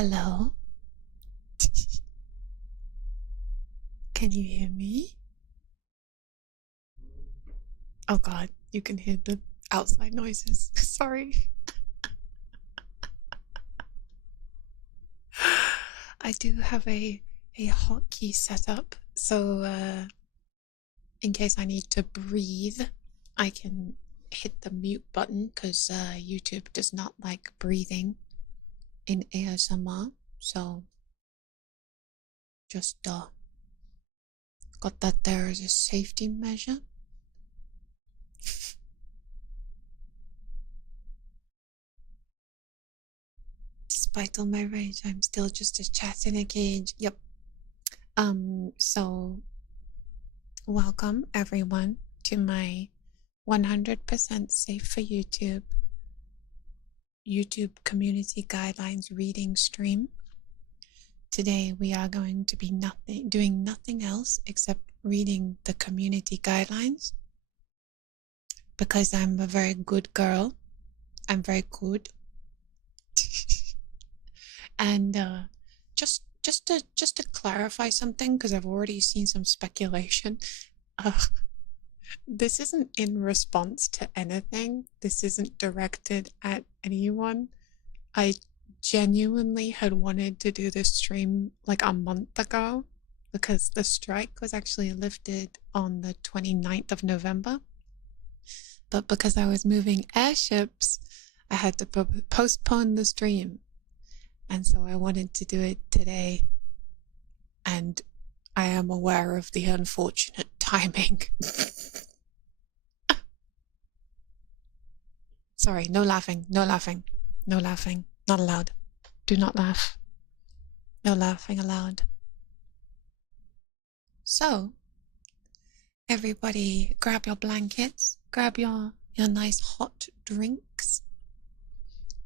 Hello? Can you hear me? Oh god, you can hear the outside noises. Sorry. I do have a hotkey set up, so in case I need to breathe, I can hit the mute button because YouTube does not like breathing in ASMR. So just got that there as a safety measure. Despite all my rage, I'm still just a cat in a cage. Yep. So welcome everyone to my 100% safe for YouTube community guidelines reading stream. Today we are going to be doing nothing else except reading the community guidelines because I'm a very good girl. I'm very good. And just to clarify something, because I've already seen some speculation. This isn't in response to anything. This isn't directed at anyone. I genuinely had wanted to do this stream like a month ago because the strike was actually lifted on the 29th of November. But because I was moving airships, I had to postpone the stream. And so I wanted to do it today. And I am aware of the unfortunate timing. Sorry, no laughing, no laughing, no laughing. Not allowed. Do not laugh. No laughing allowed. So, everybody grab your blankets, grab your nice hot drinks,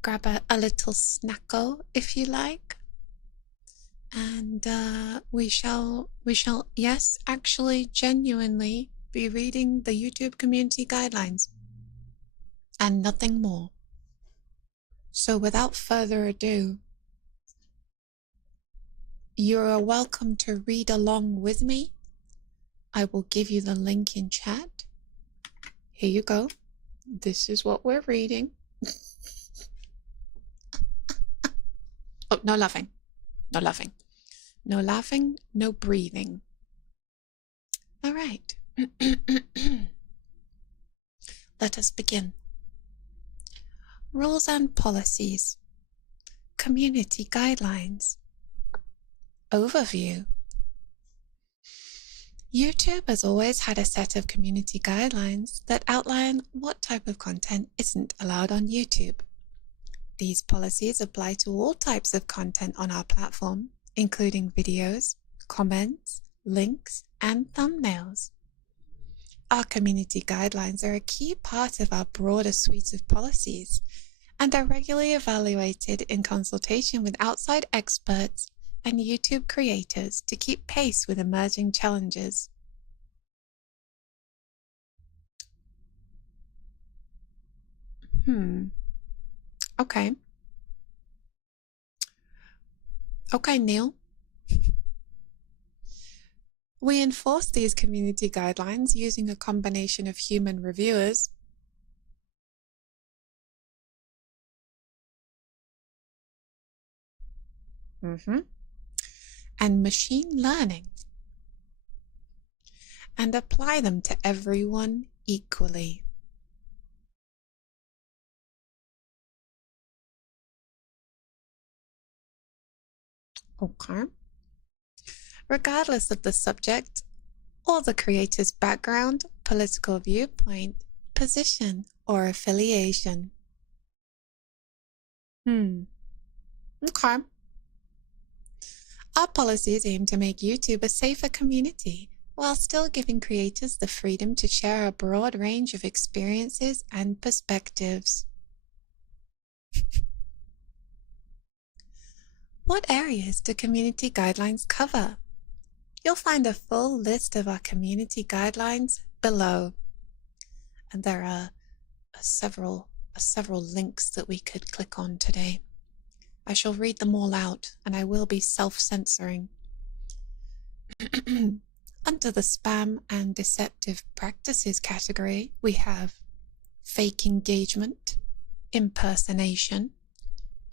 grab a little snacko if you like, and we shall, yes, actually, genuinely be reading the YouTube community guidelines and nothing more. So without further ado, you're welcome to read along with me. I will give you the link in chat. Here you go. This is what we're reading. Oh, no laughing. No laughing. No laughing, no breathing. All right. Let us begin. Rules and policies. Community guidelines. Overview. YouTube has always had a set of community guidelines that outline what type of content isn't allowed on YouTube. These policies apply to all types of content on our platform, including videos, comments, links, and thumbnails. Our community guidelines are a key part of our broader suite of policies and are regularly evaluated in consultation with outside experts and YouTube creators to keep pace with emerging challenges. Okay. Okay, Neil. We enforce these community guidelines using a combination of human reviewers and machine learning, and apply them to everyone equally. Okay. Regardless of the subject or the creator's background, political viewpoint, position, or affiliation. Okay. Our policies aim to make YouTube a safer community while still giving creators the freedom to share a broad range of experiences and perspectives. What areas do community guidelines cover? You'll find a full list of our community guidelines below. And there are several links that we could click on today. I shall read them all out, and I will be self-censoring. Under the spam and deceptive practices category, we have fake engagement, impersonation,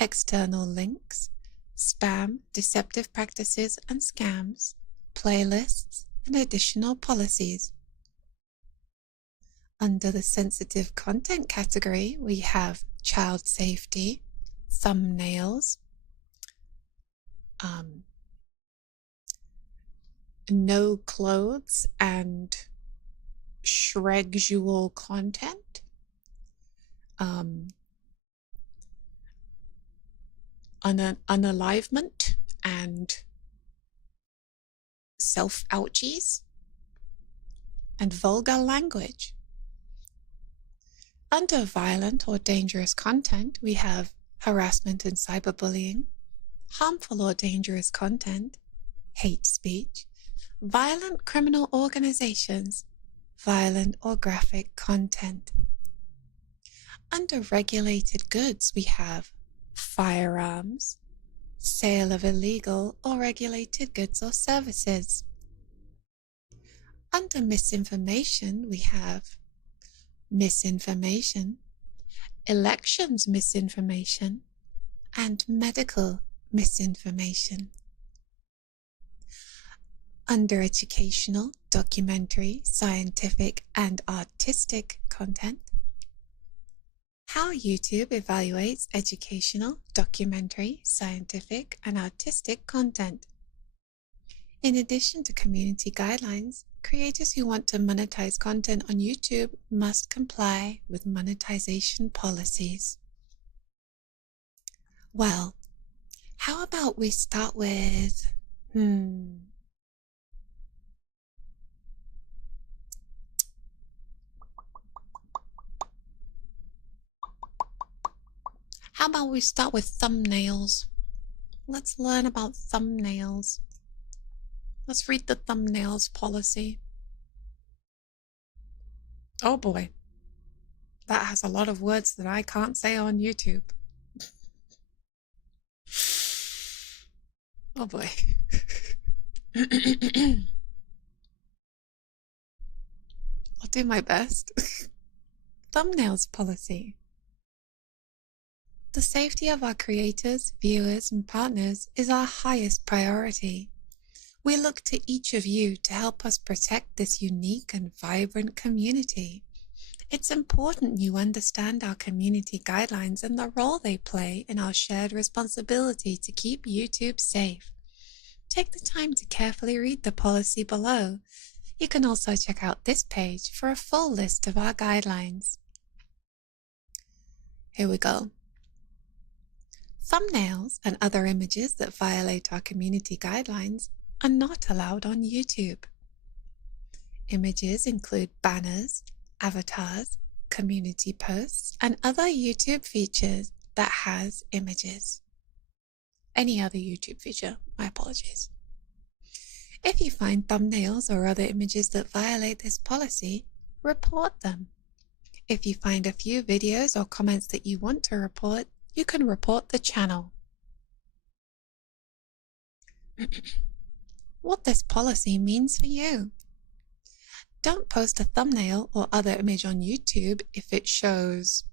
external links, spam, deceptive practices and scams, playlists, and additional policies. Under the sensitive content category, we have child safety, thumbnails, no clothes and shrexual content, unalivement and self-ouchies, and vulgar language. Under violent or dangerous content, we have harassment and cyberbullying, harmful or dangerous content, hate speech, violent criminal organizations, violent or graphic content. Under regulated goods, we have firearms, sale of illegal or regulated goods or services. Under misinformation, we have misinformation, elections misinformation, and medical misinformation. Under educational, documentary, scientific, and artistic content, how YouTube evaluates educational, documentary, scientific, and artistic content. In addition to community guidelines, creators who want to monetize content on YouTube must comply with monetization policies. Well, how about we start with, how about we start with thumbnails? Let's learn about thumbnails. Let's read the thumbnails policy. Oh boy, that has a lot of words that I can't say on YouTube. Oh boy. I'll do my best. Thumbnails policy. The safety of our creators, viewers, and partners is our highest priority. We look to each of you to help us protect this unique and vibrant community. It's important you understand our community guidelines and the role they play in our shared responsibility to keep YouTube safe. Take the time to carefully read the policy below. You can also check out this page for a full list of our guidelines. Here we go. Thumbnails and other images that violate our community guidelines are not allowed on YouTube. Images include banners, avatars, community posts, and other YouTube features that has images. Any other YouTube feature, my apologies. If you find thumbnails or other images that violate this policy, report them. If you find a few videos or comments that you want to report, you can report the channel. What this policy means for you. Don't post a thumbnail or other image on YouTube if it shows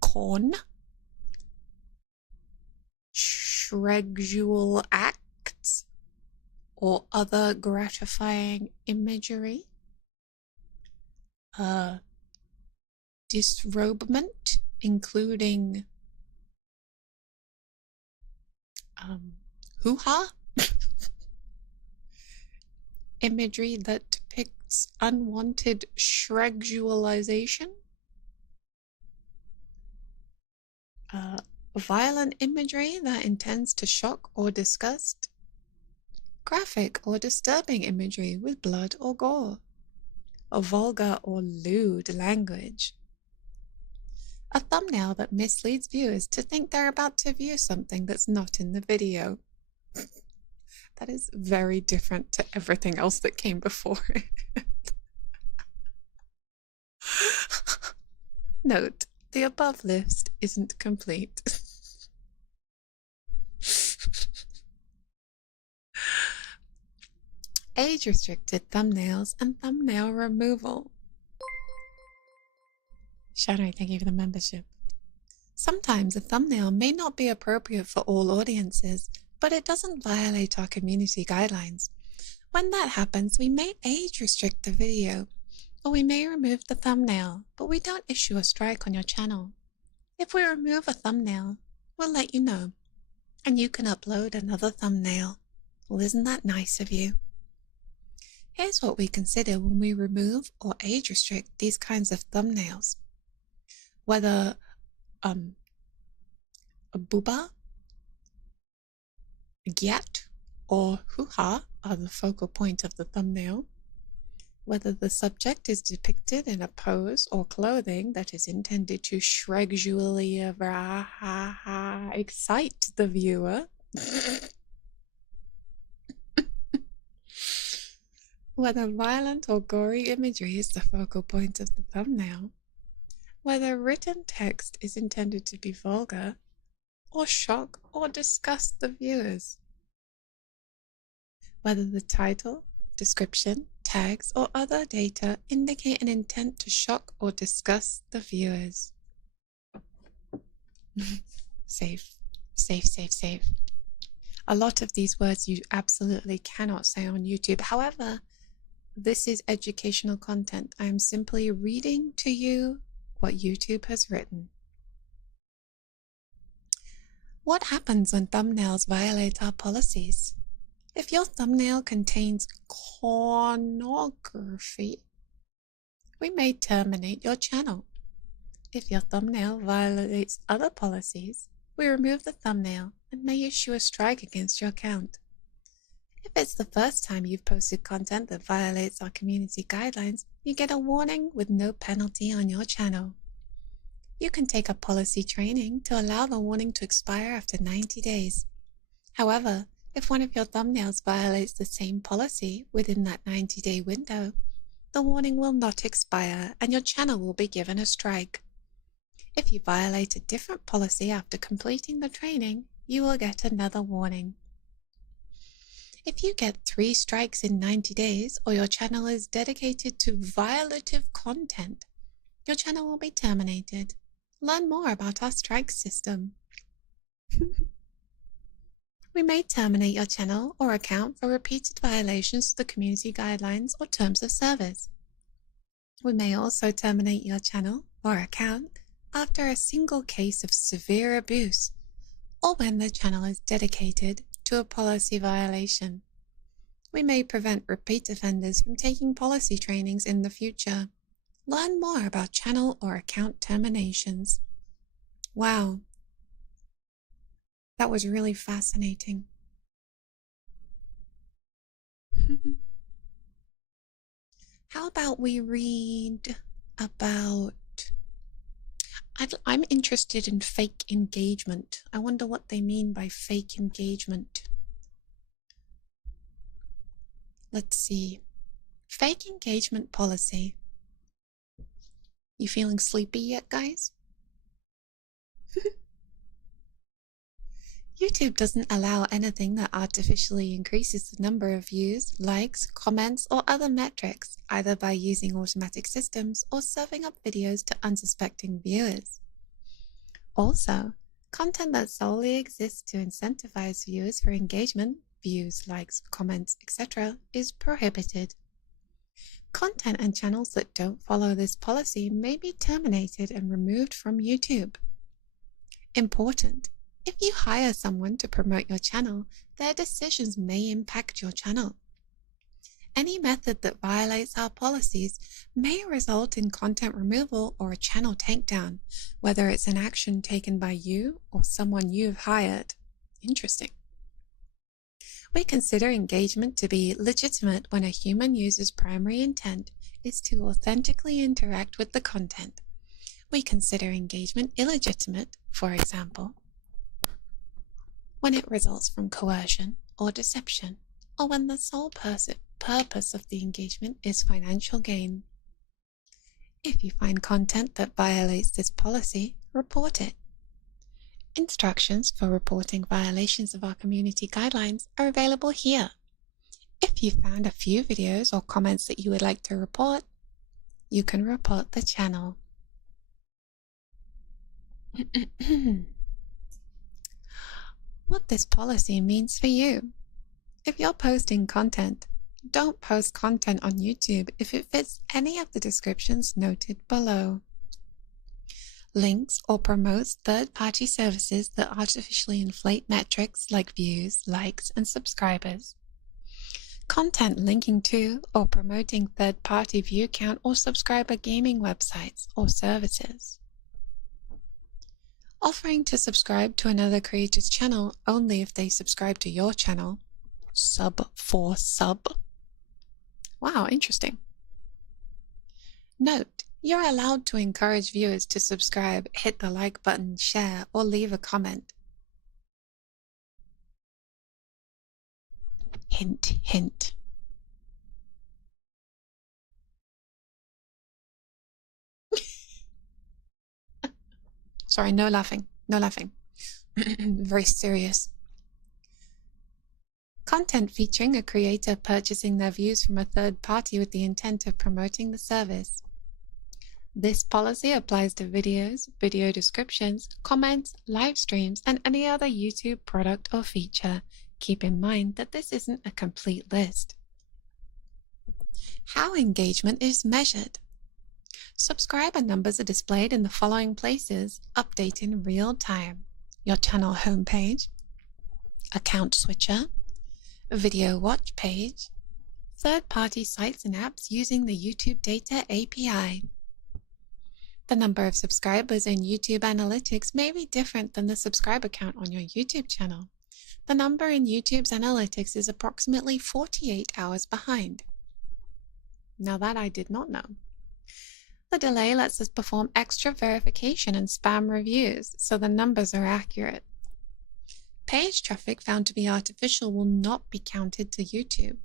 corn, shrexual acts, or other gratifying imagery. Disrobement, including hoo-ha, imagery that depicts unwanted shrexualization, violent imagery that intends to shock or disgust, graphic or disturbing imagery with blood or gore, a vulgar or lewd language, a thumbnail that misleads viewers to think they're about to view something that's not in the video. That is very different to everything else that came before it. Note, the above list isn't complete. Age-restricted thumbnails and thumbnail removal. Shadowy, thank you for the membership. Sometimes a thumbnail may not be appropriate for all audiences, but it doesn't violate our community guidelines. When that happens, we may age restrict the video, or we may remove the thumbnail, but we don't issue a strike on your channel. If we remove a thumbnail, we'll let you know, and you can upload another thumbnail. Well, isn't that nice of you? Here's what we consider when we remove or age restrict these kinds of thumbnails. Whether a booba, a gyat, or hoo-ha are the focal point of the thumbnail, whether the subject is depicted in a pose or clothing that is intended to sexually excite the viewer, whether violent or gory imagery is the focal point of the thumbnail, whether written text is intended to be vulgar, or shock or disgust the viewers, whether the title, description, tags, or other data indicate an intent to shock or disgust the viewers. Safe, safe, safe, safe. A lot of these words you absolutely cannot say on YouTube. However, this is educational content. I am simply reading to you what YouTube has written. What happens when thumbnails violate our policies? If your thumbnail contains pornography, we may terminate your channel. If your thumbnail violates other policies, we remove the thumbnail and may issue a strike against your account. If it's the first time you've posted content that violates our community guidelines, you get a warning with no penalty on your channel. You can take a policy training to allow the warning to expire after 90 days. However, if one of your thumbnails violates the same policy within that 90-day window, the warning will not expire and your channel will be given a strike. If you violate a different policy after completing the training, you will get another warning. If you get 3 strikes in 90 days or your channel is dedicated to violative content, your channel will be terminated. Learn more about our strike system. We may terminate your channel or account for repeated violations of the community guidelines or terms of service. We may also terminate your channel or account after a single case of severe abuse or when the channel is dedicated to a policy violation. We may prevent repeat offenders from taking policy trainings in the future. Learn more about channel or account terminations. Wow. That was really fascinating. How about we read about... I'm interested in fake engagement. I wonder what they mean by fake engagement. Let's see. Fake engagement policy. You feeling sleepy yet, guys? YouTube doesn't allow anything that artificially increases the number of views, likes, comments, or other metrics, either by using automatic systems or serving up videos to unsuspecting viewers. Also, content that solely exists to incentivize viewers for engagement, views, likes, comments, etc., is prohibited. Content and channels that don't follow this policy may be terminated and removed from YouTube. Important. If you hire someone to promote your channel, their decisions may impact your channel. Any method that violates our policies may result in content removal or a channel takedown, whether it's an action taken by you or someone you've hired. Interesting. We consider engagement to be legitimate when a human user's primary intent is to authentically interact with the content. We consider engagement illegitimate, for example, when it results from coercion or deception, or when the sole purpose of the engagement is financial gain. If you find content that violates this policy, report it. Instructions for reporting violations of our community guidelines are available here. If you found a few videos or comments that you would like to report, you can report the channel. What this policy means for you. If you're posting content, don't post content on YouTube if it fits any of the descriptions noted below. Links or promotes third-party services that artificially inflate metrics like views, likes, and subscribers. Content linking to or promoting third-party view count or subscriber gaming websites or services. Offering to subscribe to another creator's channel only if they subscribe to your channel. Sub for sub. Wow, interesting. Note, you're allowed to encourage viewers to subscribe, hit the like button, share, or leave a comment. Hint, hint. Sorry, no laughing, no laughing. Very serious. Content featuring a creator purchasing their views from a third party with the intent of promoting the service. This policy applies to videos, video descriptions, comments, live streams, and any other YouTube product or feature. Keep in mind that this isn't a complete list. How engagement is measured. Subscriber numbers are displayed in the following places, update in real time. Your channel homepage, account switcher, video watch page, third-party sites and apps using the YouTube Data API. The number of subscribers in YouTube Analytics may be different than the subscriber count on your YouTube channel. The number in YouTube's Analytics is approximately 48 hours behind. Now that I did not know. The delay lets us perform extra verification and spam reviews, so the numbers are accurate. Page traffic found to be artificial will not be counted to YouTube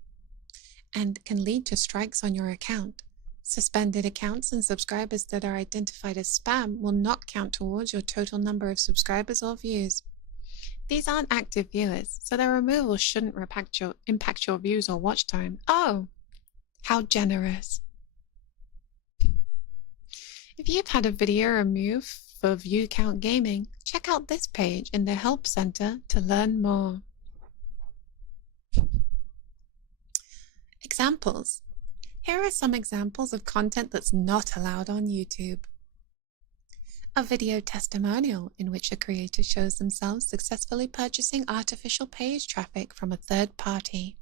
and can lead to strikes on your account. Suspended accounts and subscribers that are identified as spam will not count towards your total number of subscribers or views. These aren't active viewers, so their removal shouldn't impact your views or watch time. Oh, how generous. If you've had a video removed for view count gaming, check out this page in the Help Center to learn more. Examples. Here are some examples of content that's not allowed on YouTube. A video testimonial in which a creator shows themselves successfully purchasing artificial page traffic from a third party.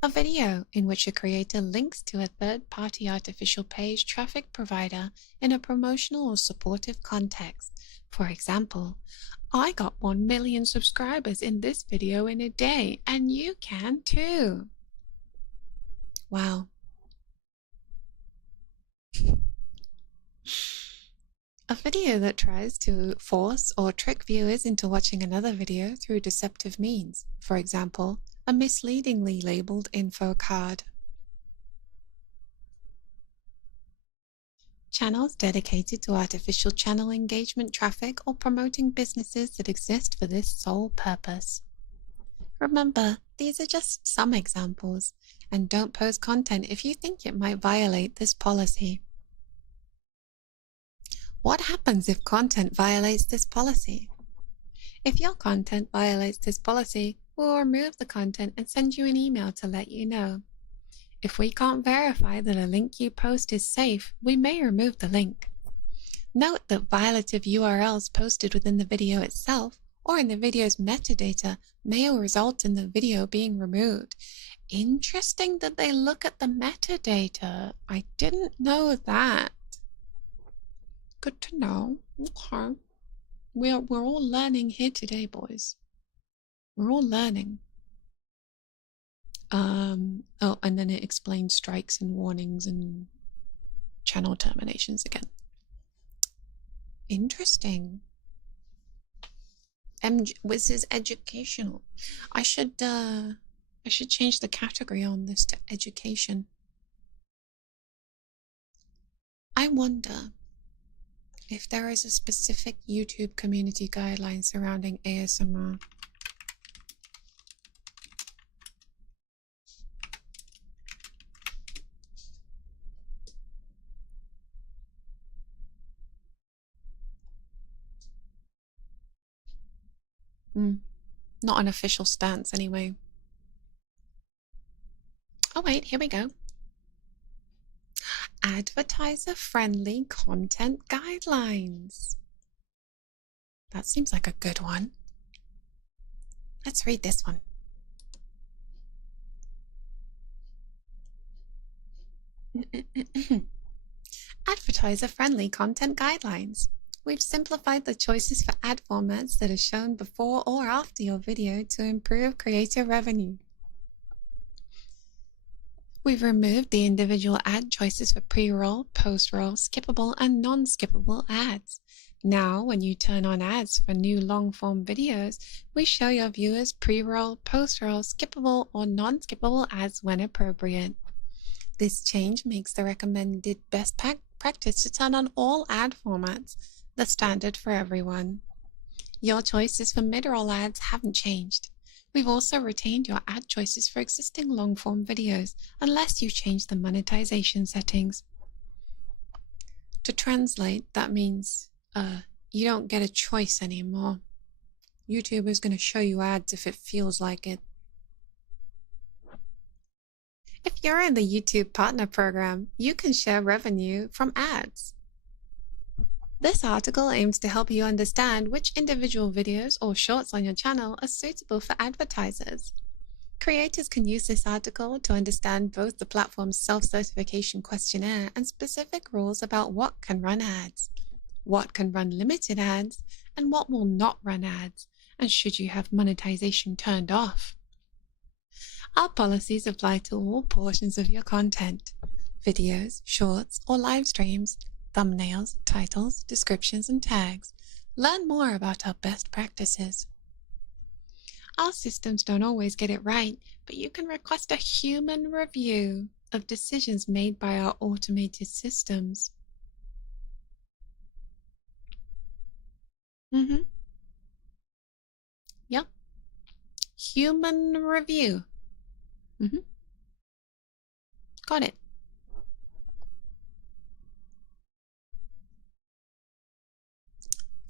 A video in which a creator links to a third-party artificial page traffic provider in a promotional or supportive context. For example, I got 1 million subscribers in this video in a day, and you can too. Wow. A video that tries to force or trick viewers into watching another video through deceptive means. For example, a misleadingly labeled info card. Channels dedicated to artificial channel engagement traffic or promoting businesses that exist for this sole purpose. Remember, these are just some examples, and don't post content if you think it might violate this policy. What happens if content violates this policy? If your content violates this policy, we'll remove the content and send you an email to let you know. If we can't verify that a link you post is safe, we may remove the link. Note that violative URLs posted within the video itself or in the video's metadata may result in the video being removed. Interesting that they look at the metadata. I didn't know that. Good to know. Okay. We're all learning here today, boys. We're all learning. Oh, and then it explains strikes and warnings and channel terminations again. Interesting. This is educational. I should change the category on this to education. I wonder if there is a specific YouTube community guideline surrounding ASMR. Not an official stance anyway. Oh wait, here we go. Advertiser-friendly content guidelines. That seems like a good one. Let's read this one. Advertiser-friendly content guidelines. We've simplified the choices for ad formats that are shown before or after your video to improve creator revenue. We've removed the individual ad choices for pre-roll, post-roll, skippable, and non-skippable ads. Now, when you turn on ads for new long-form videos, we show your viewers pre-roll, post-roll, skippable, or non-skippable ads when appropriate. This change makes the recommended best practice to turn on all ad formats, the standard for everyone. Your choices for mid-roll ads haven't changed. We've also retained your ad choices for existing long-form videos, unless you change the monetization settings. To translate, that means you don't get a choice anymore. YouTube is going to show you ads if it feels like it. If you're in the YouTube Partner Program, you can share revenue from ads. This article aims to help you understand which individual videos or shorts on your channel are suitable for advertisers. Creators can use this article to understand both the platform's self-certification questionnaire and specific rules about what can run ads, what can run limited ads, and what will not run ads, and should you have monetization turned off. Our policies apply to all portions of your content: videos, shorts, or live streams, thumbnails, titles, descriptions, and tags. Learn more about our best practices. Our systems don't always get it right, but you can request a human review of decisions made by our automated systems. Yeah. Human review. Got it.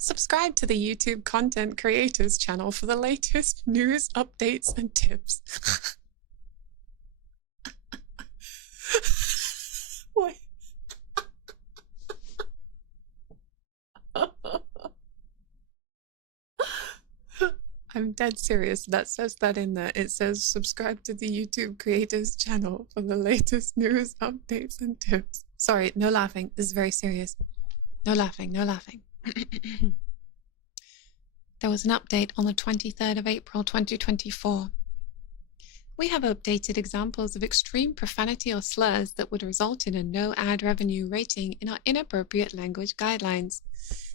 Subscribe to the YouTube Content Creators channel for the latest news, updates, and tips. What? I'm dead serious. That says that in there. It says subscribe to the YouTube Creators channel for the latest news, updates, and tips. Sorry, no laughing. This is very serious. No laughing, no laughing. There was an update on the 23rd of April 2024. We have updated examples of extreme profanity or slurs that would result in a no ad revenue rating in our inappropriate language guidelines.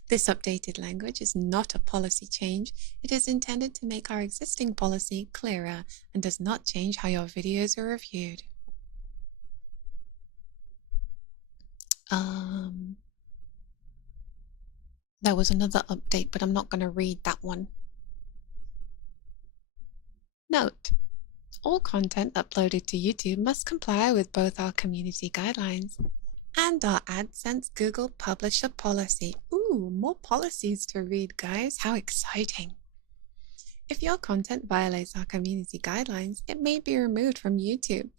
This updated language is not a policy change. It is intended to make our existing policy clearer and does not change how your videos are reviewed. There was another update, but I'm not going to read that one. Note: all content uploaded to YouTube must comply with both our community guidelines and our AdSense Google Publisher policy. Ooh, more policies to read, guys. How exciting. If your content violates our community guidelines, it may be removed from YouTube.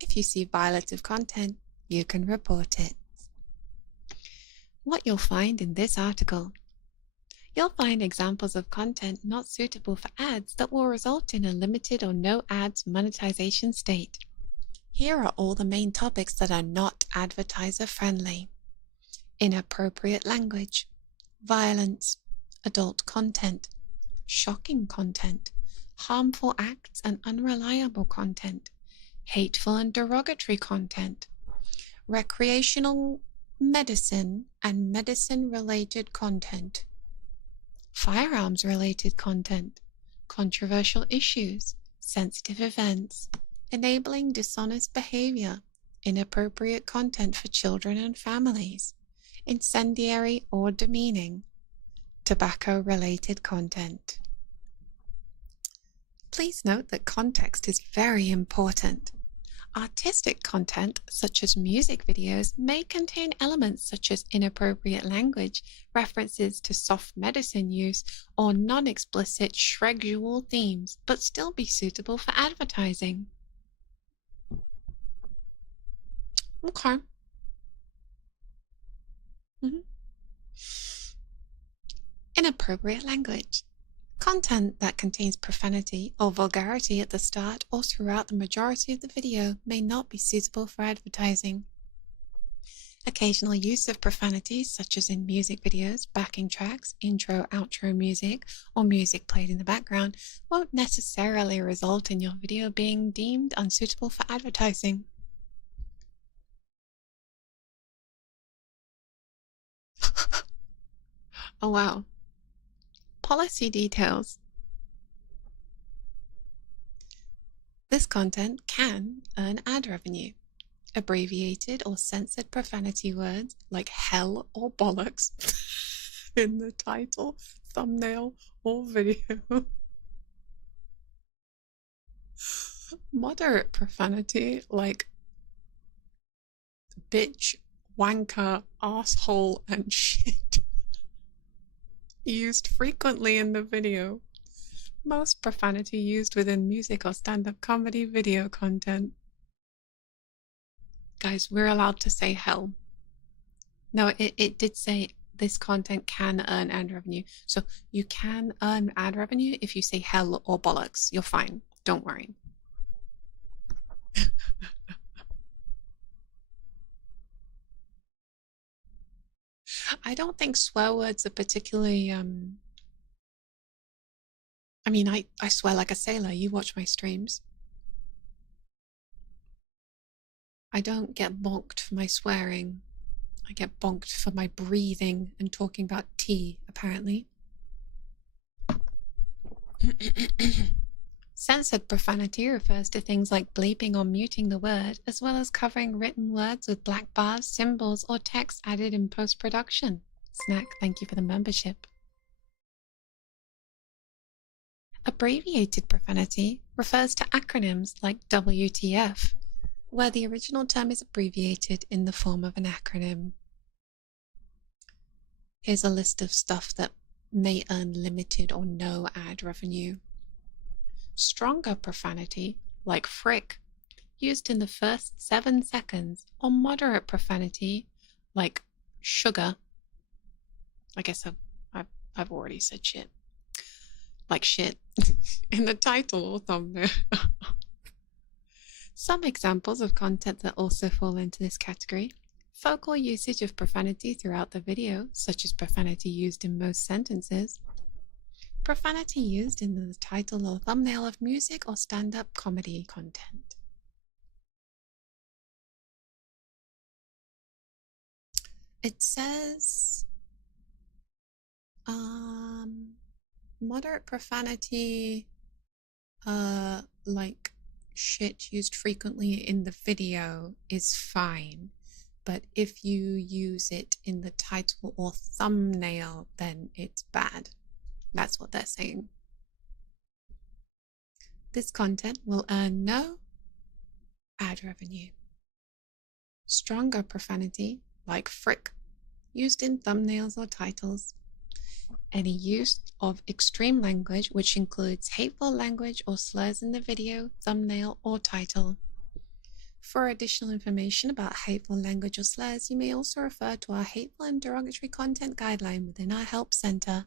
If you see violative content, you can report it. What you'll find in this article: you'll find examples of content not suitable for ads that will result in a limited or no ads monetization state. Here are all the main topics that are not advertiser friendly: inappropriate language, violence, adult content, shocking content, harmful acts and unreliable content, hateful and derogatory content, recreational medicine and medicine-related content, firearms-related content, controversial issues, sensitive events, enabling dishonest behavior, inappropriate content for children and families, incendiary or demeaning, tobacco-related content. Please note that context is very important. Artistic content, such as music videos, may contain elements such as inappropriate language, references to soft medicine use, or non-explicit sexual themes, but still be suitable for advertising. Okay. Inappropriate language. Content that contains profanity or vulgarity at the start or throughout the majority of the video may not be suitable for advertising. Occasional use of profanity, such as in music videos, backing tracks, intro, outro music, or music played in the background, won't necessarily result in your video being deemed unsuitable for advertising. Oh wow. Policy details. This content can earn ad revenue. Abbreviated or censored profanity words like hell or bollocks in the title, thumbnail, or video. Moderate profanity like bitch, wanker, asshole, and shit used frequently in the video. Most profanity used within music or stand-up comedy video content. Guys, we're allowed to say hell. No, it did say this content can earn ad revenue. So you can earn ad revenue if you say hell or bollocks. You're fine. Don't worry. I don't think swear words are particularly I mean, I swear like a sailor. You watch my streams. I don't get bonked for my swearing. I get bonked for my breathing and talking about tea, apparently. Censored profanity refers to things like bleeping or muting the word, as well as covering written words with black bars, symbols, or text added in post-production. Snack, thank you for the membership. Abbreviated profanity refers to acronyms like WTF, where the original term is abbreviated in the form of an acronym. Here's a list of stuff that may earn limited or no ad revenue. Stronger profanity, like frick, used in the first 7 seconds, or moderate profanity, like sugar. I guess I've already said shit. Like shit in the title or thumbnail. Some examples of content that also fall into this category: focal usage of profanity throughout the video, such as profanity used in most sentences, profanity used in the title or thumbnail of music or stand-up comedy content. It says moderate profanity, like shit used frequently in the video is fine, but if you use it in the title or thumbnail, then it's bad. That's what they're saying. This content will earn no ad revenue. Stronger profanity, like frick, used in thumbnails or titles. Any use of extreme language, which includes hateful language or slurs in the video, thumbnail, or title. For additional information about hateful language or slurs, you may also refer to our hateful and derogatory content guideline within our help center.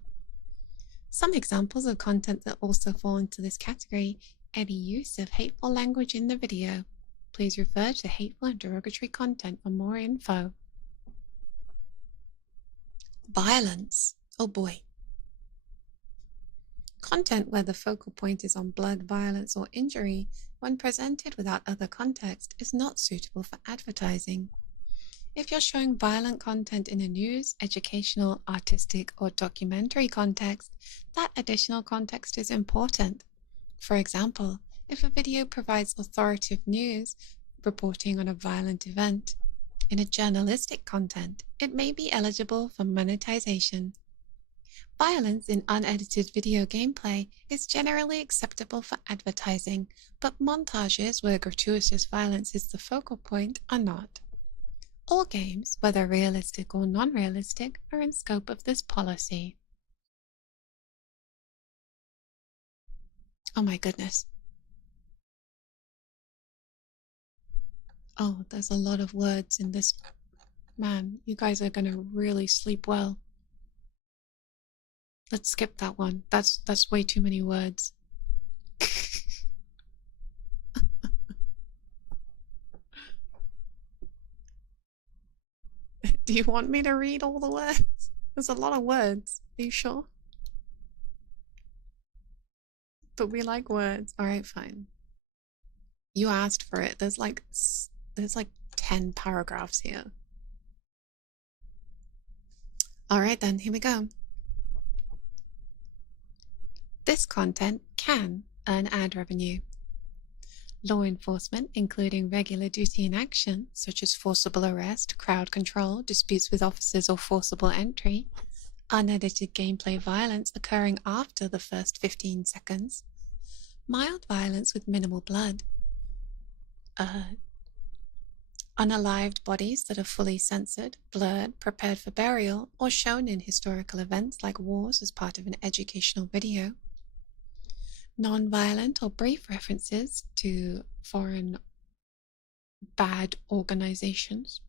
Some examples of content that also fall into this category: any use of hateful language in the video. Please refer to hateful and derogatory content for more info. Violence. Oh boy. Content where the focal point is on blood, violence, or injury, when presented without other context, is not suitable for advertising. If you're showing violent content in a news, educational, artistic, or documentary context, that additional context is important. For example, if a video provides authoritative news reporting on a violent event, In a journalistic content, it may be eligible for monetization. Violence in unedited video gameplay is generally acceptable for advertising, but montages where gratuitous violence is the focal point are not. All games, whether realistic or non-realistic, are in scope of this policy. Oh my goodness. Oh, there's a lot of words in this. Man, you guys are gonna really sleep well. Let's skip that one. That's way too many words. Do you want me to read all the words? There's a lot of words. Are you sure? But we like words. Alright, fine. You asked for it. There's like 10 paragraphs here. Alright then, here we go. This content can earn ad revenue. Law enforcement, including regular duty in action, such as forcible arrest, crowd control, disputes with officers, or forcible entry, unedited gameplay violence occurring after the first 15 seconds, mild violence with minimal blood, unalived bodies that are fully censored, blurred, prepared for burial, or shown in historical events like wars as part of an educational video, non-violent or brief references to foreign bad organizations,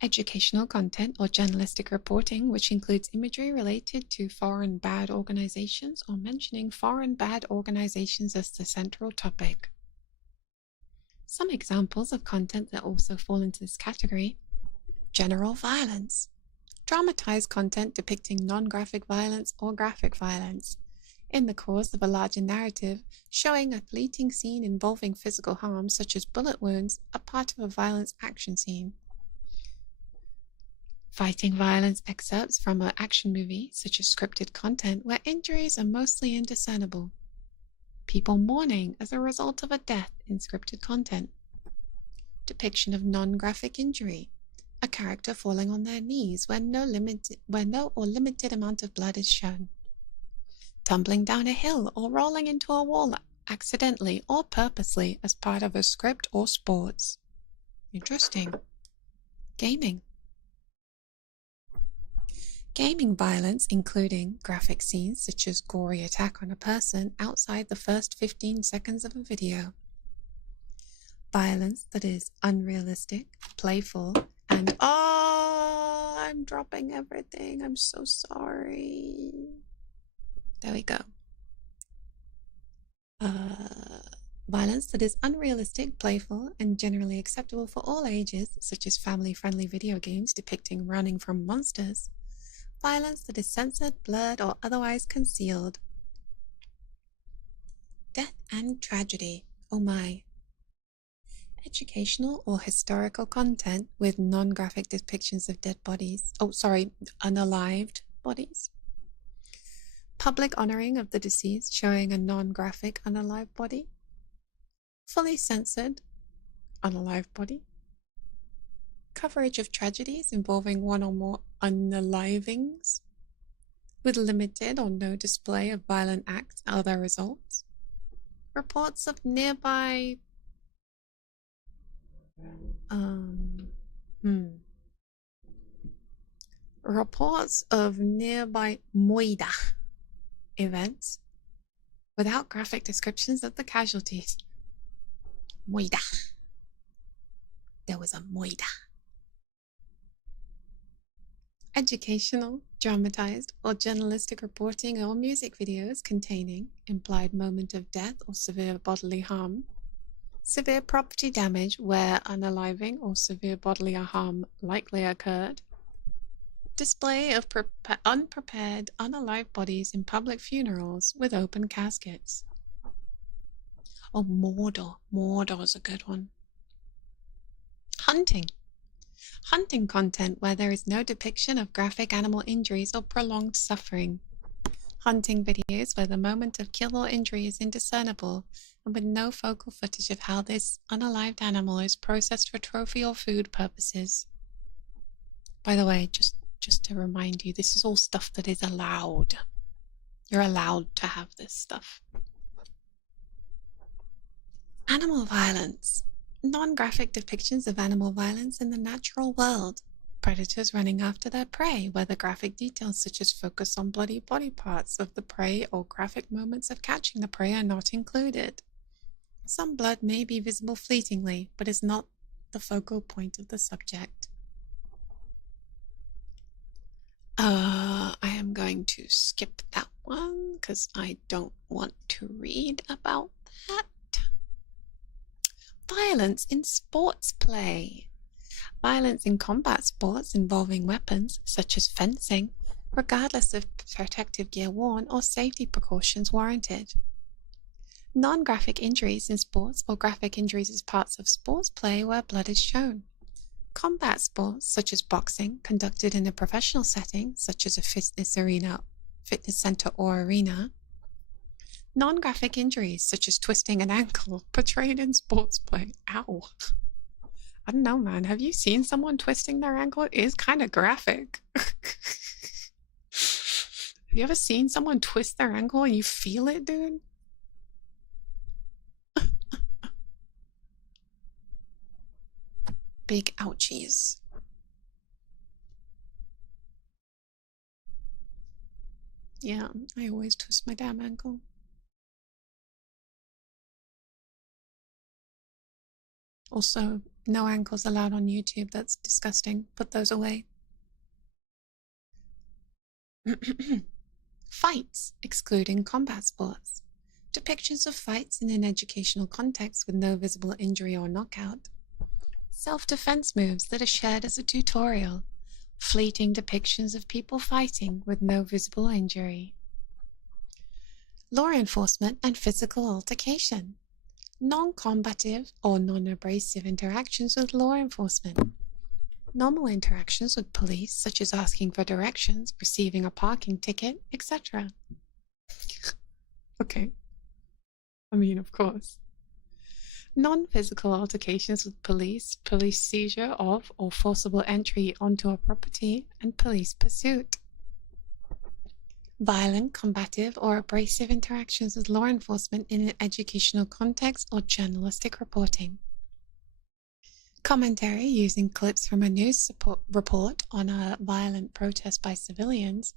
educational content or journalistic reporting which includes imagery related to foreign bad organizations or mentioning foreign bad organizations as the central topic. Some examples of content that also fall into this category: general violence, dramatized content depicting non-graphic violence or graphic violence in the course of a larger narrative, showing a fleeting scene involving physical harm such as bullet wounds, a part of a violence action scene. Fighting violence excerpts from an action movie, such as scripted content where injuries are mostly indiscernible. People mourning as a result of a death in scripted content. Depiction of non-graphic injury, a character falling on their knees where no or limited amount of blood is shown. Tumbling down a hill or rolling into a wall accidentally or purposely as part of a script or sports. Interesting. Gaming. Gaming violence, including graphic scenes such as gory attack on a person outside the first 15 seconds of a video. Violence that is unrealistic, playful, and oh, I'm dropping everything. I'm so sorry. There we go. Violence that is unrealistic, playful, and generally acceptable for all ages, such as family-friendly video games depicting running from monsters. Violence that is censored, blurred, or otherwise concealed. Death and tragedy. Oh my. Educational or historical content with non-graphic depictions of dead bodies. Oh, sorry, unalived bodies. Public honoring of the deceased showing a non-graphic unalived body. Fully censored unalived body. Coverage of tragedies involving one or more unalivings with limited or no display of violent acts or their results. Reports of nearby reports of nearby moida events without graphic descriptions of the casualties. Moida. There was a moida. Educational, dramatized, or journalistic reporting or music videos containing implied moment of death or severe bodily harm. Severe property damage where unaliving or severe bodily harm likely occurred. Display of unprepared, unalived bodies in public funerals with open caskets. Oh, Mordor. Mordor's a good one. Hunting. Hunting content where there is no depiction of graphic animal injuries or prolonged suffering. Hunting videos where the moment of kill or injury is indiscernible and with no focal footage of how this unalived animal is processed for trophy or food purposes. By the way, just to remind you, this is all stuff that is allowed. You're allowed to have this stuff. Animal violence. Non-graphic depictions of animal violence in the natural world. Predators running after their prey, whether graphic details such as focus on bloody body parts of the prey or graphic moments of catching the prey are not included. Some blood may be visible fleetingly, but is not the focal point of the subject. I am going to skip that one because I don't want to read about that. Violence in sports play. Violence in combat sports involving weapons, such as fencing, regardless of protective gear worn or safety precautions warranted. Non-graphic injuries in sports or graphic injuries as parts of sports play where blood is shown. Combat sports, such as boxing, conducted in a professional setting, such as a fitness center or arena. Non-graphic injuries, such as twisting an ankle, portrayed in sports play. Ow. I don't know, man. Have you seen someone twisting their ankle? It is kind of graphic. Have you ever seen someone twist their ankle and you feel it, dude? Big ouchies. Yeah, I always twist my damn ankle. Also, no ankles allowed on YouTube. That's disgusting. Put those away. Fights, excluding combat sports. Depictions of fights in an educational context with no visible injury or knockout. Self-defense moves that are shared as a tutorial. Fleeting depictions of people fighting with no visible injury. Law enforcement and physical altercation. Non-combative or non-abrasive interactions with law enforcement. Normal interactions with police, such as asking for directions, receiving a parking ticket, etc. Okay. I mean, of course. Non-physical altercations with police seizure of or forcible entry onto a property, and police pursuit. Violent, combative, or abrasive interactions with law enforcement in an educational context or journalistic reporting. Commentary using clips from a news report on a violent protest by civilians.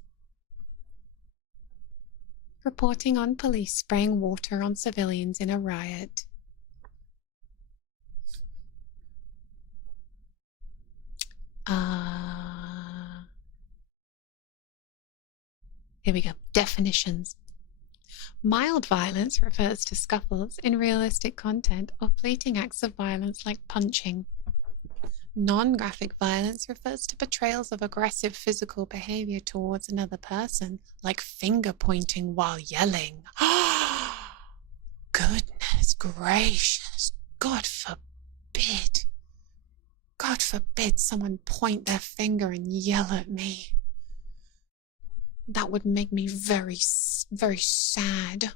Reporting on police spraying water on civilians in a riot. Here we go. Definitions. Mild violence refers to scuffles in realistic content or fleeting acts of violence like punching. Non-graphic violence refers to portrayals of aggressive physical behavior towards another person, like finger pointing while yelling. Goodness gracious. God forbid. God forbid someone point their finger and yell at me. That would make me very, very sad.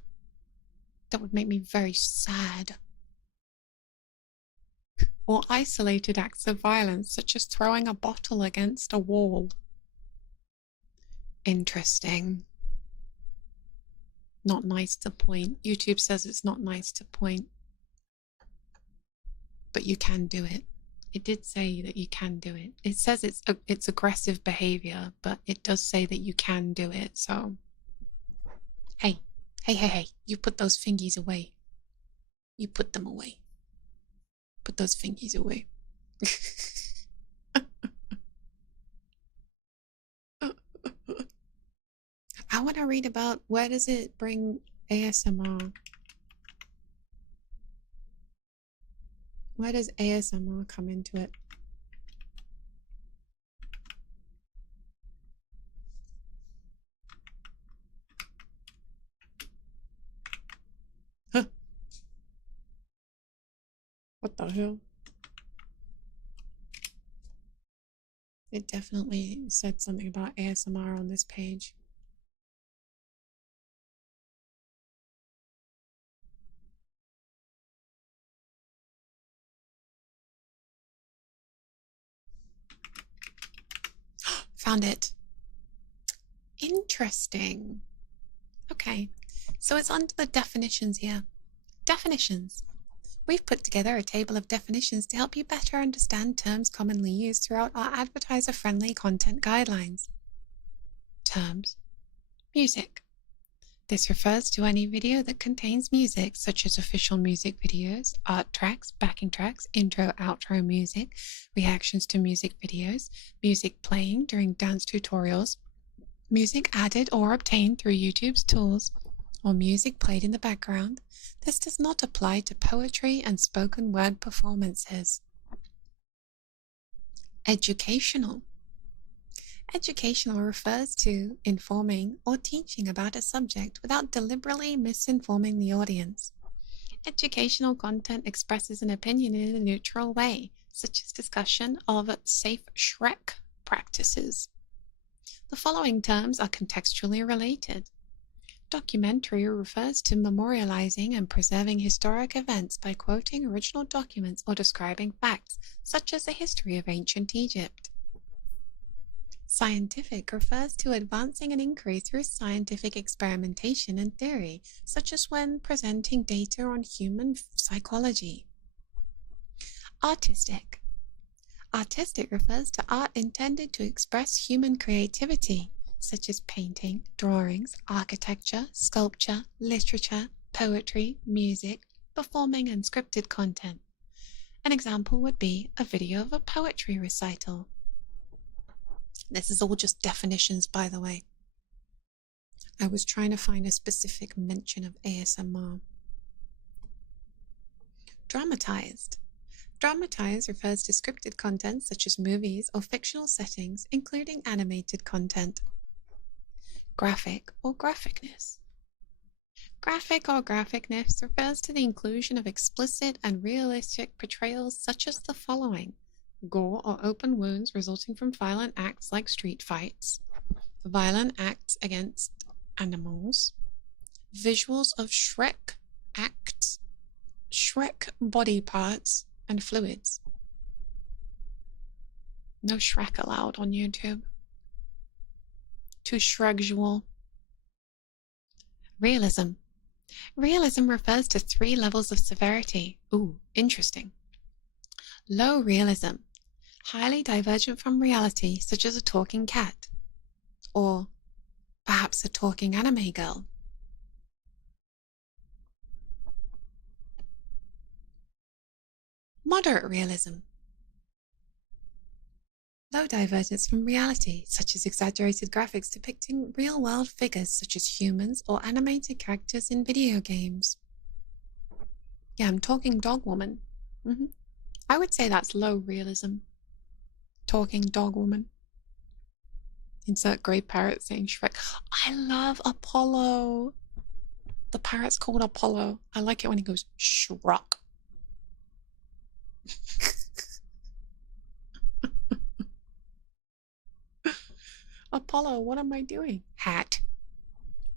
That would make me very sad. Or isolated acts of violence, such as throwing a bottle against a wall. Interesting. Not nice to point. YouTube says it's not nice to point. But you can do it. It did say that you can do it. It says it's aggressive behavior, but it does say that you can do it, so... Hey, you put those fingies away. You put them away. Put those fingies away. I want to read about where does it bring ASMR? Where does ASMR come into it? Huh. What the hell? It definitely said something about ASMR on this page. found it. Interesting. Okay, so it's under the definitions here. Definitions. We've put together a table of definitions to help you better understand terms commonly used throughout our advertiser-friendly content guidelines. Terms. Music. This refers to any video that contains music, such as official music videos, art tracks, backing tracks, intro, outro music, reactions to music videos, music playing during dance tutorials, music added or obtained through YouTube's tools, or music played in the background. This does not apply to poetry and spoken word performances. Educational. Educational refers to informing or teaching about a subject without deliberately misinforming the audience. Educational content expresses an opinion in a neutral way, such as discussion of safe Shrek practices. The following terms are contextually related. Documentary refers to memorializing and preserving historic events by quoting original documents or describing facts, such as the history of ancient Egypt. Scientific refers to advancing an inquiry through scientific experimentation and theory, such as when presenting data on human psychology. Artistic. Artistic refers to art intended to express human creativity, such as painting, drawings, architecture, sculpture, literature, poetry, music, performing, and scripted content. An example would be a video of a poetry recital. This is all just definitions, by the way. I was trying to find a specific mention of ASMR. Dramatized. Dramatized refers to scripted content such as movies or fictional settings, including animated content. Graphic or graphicness. Graphic or graphicness refers to the inclusion of explicit and realistic portrayals such as the following: gore or open wounds resulting from violent acts like street fights, violent acts against animals, visuals of Shrek acts, Shrek body parts, and fluids. No Shrek allowed on YouTube. Too Shregual. Realism. Realism refers to 3 levels of severity. Ooh, interesting. Low realism. Highly divergent from reality, such as a talking cat, or perhaps a talking anime girl. Moderate realism. Low divergence from reality, such as exaggerated graphics depicting real-world figures such as humans or animated characters in video games. Yeah, I'm talking dog woman. I would say that's low realism. Talking dog woman. Insert grey parrot saying Shrek. I love Apollo. The parrot's called Apollo. I like it when he goes Shrek. Apollo, what am I doing? Hat.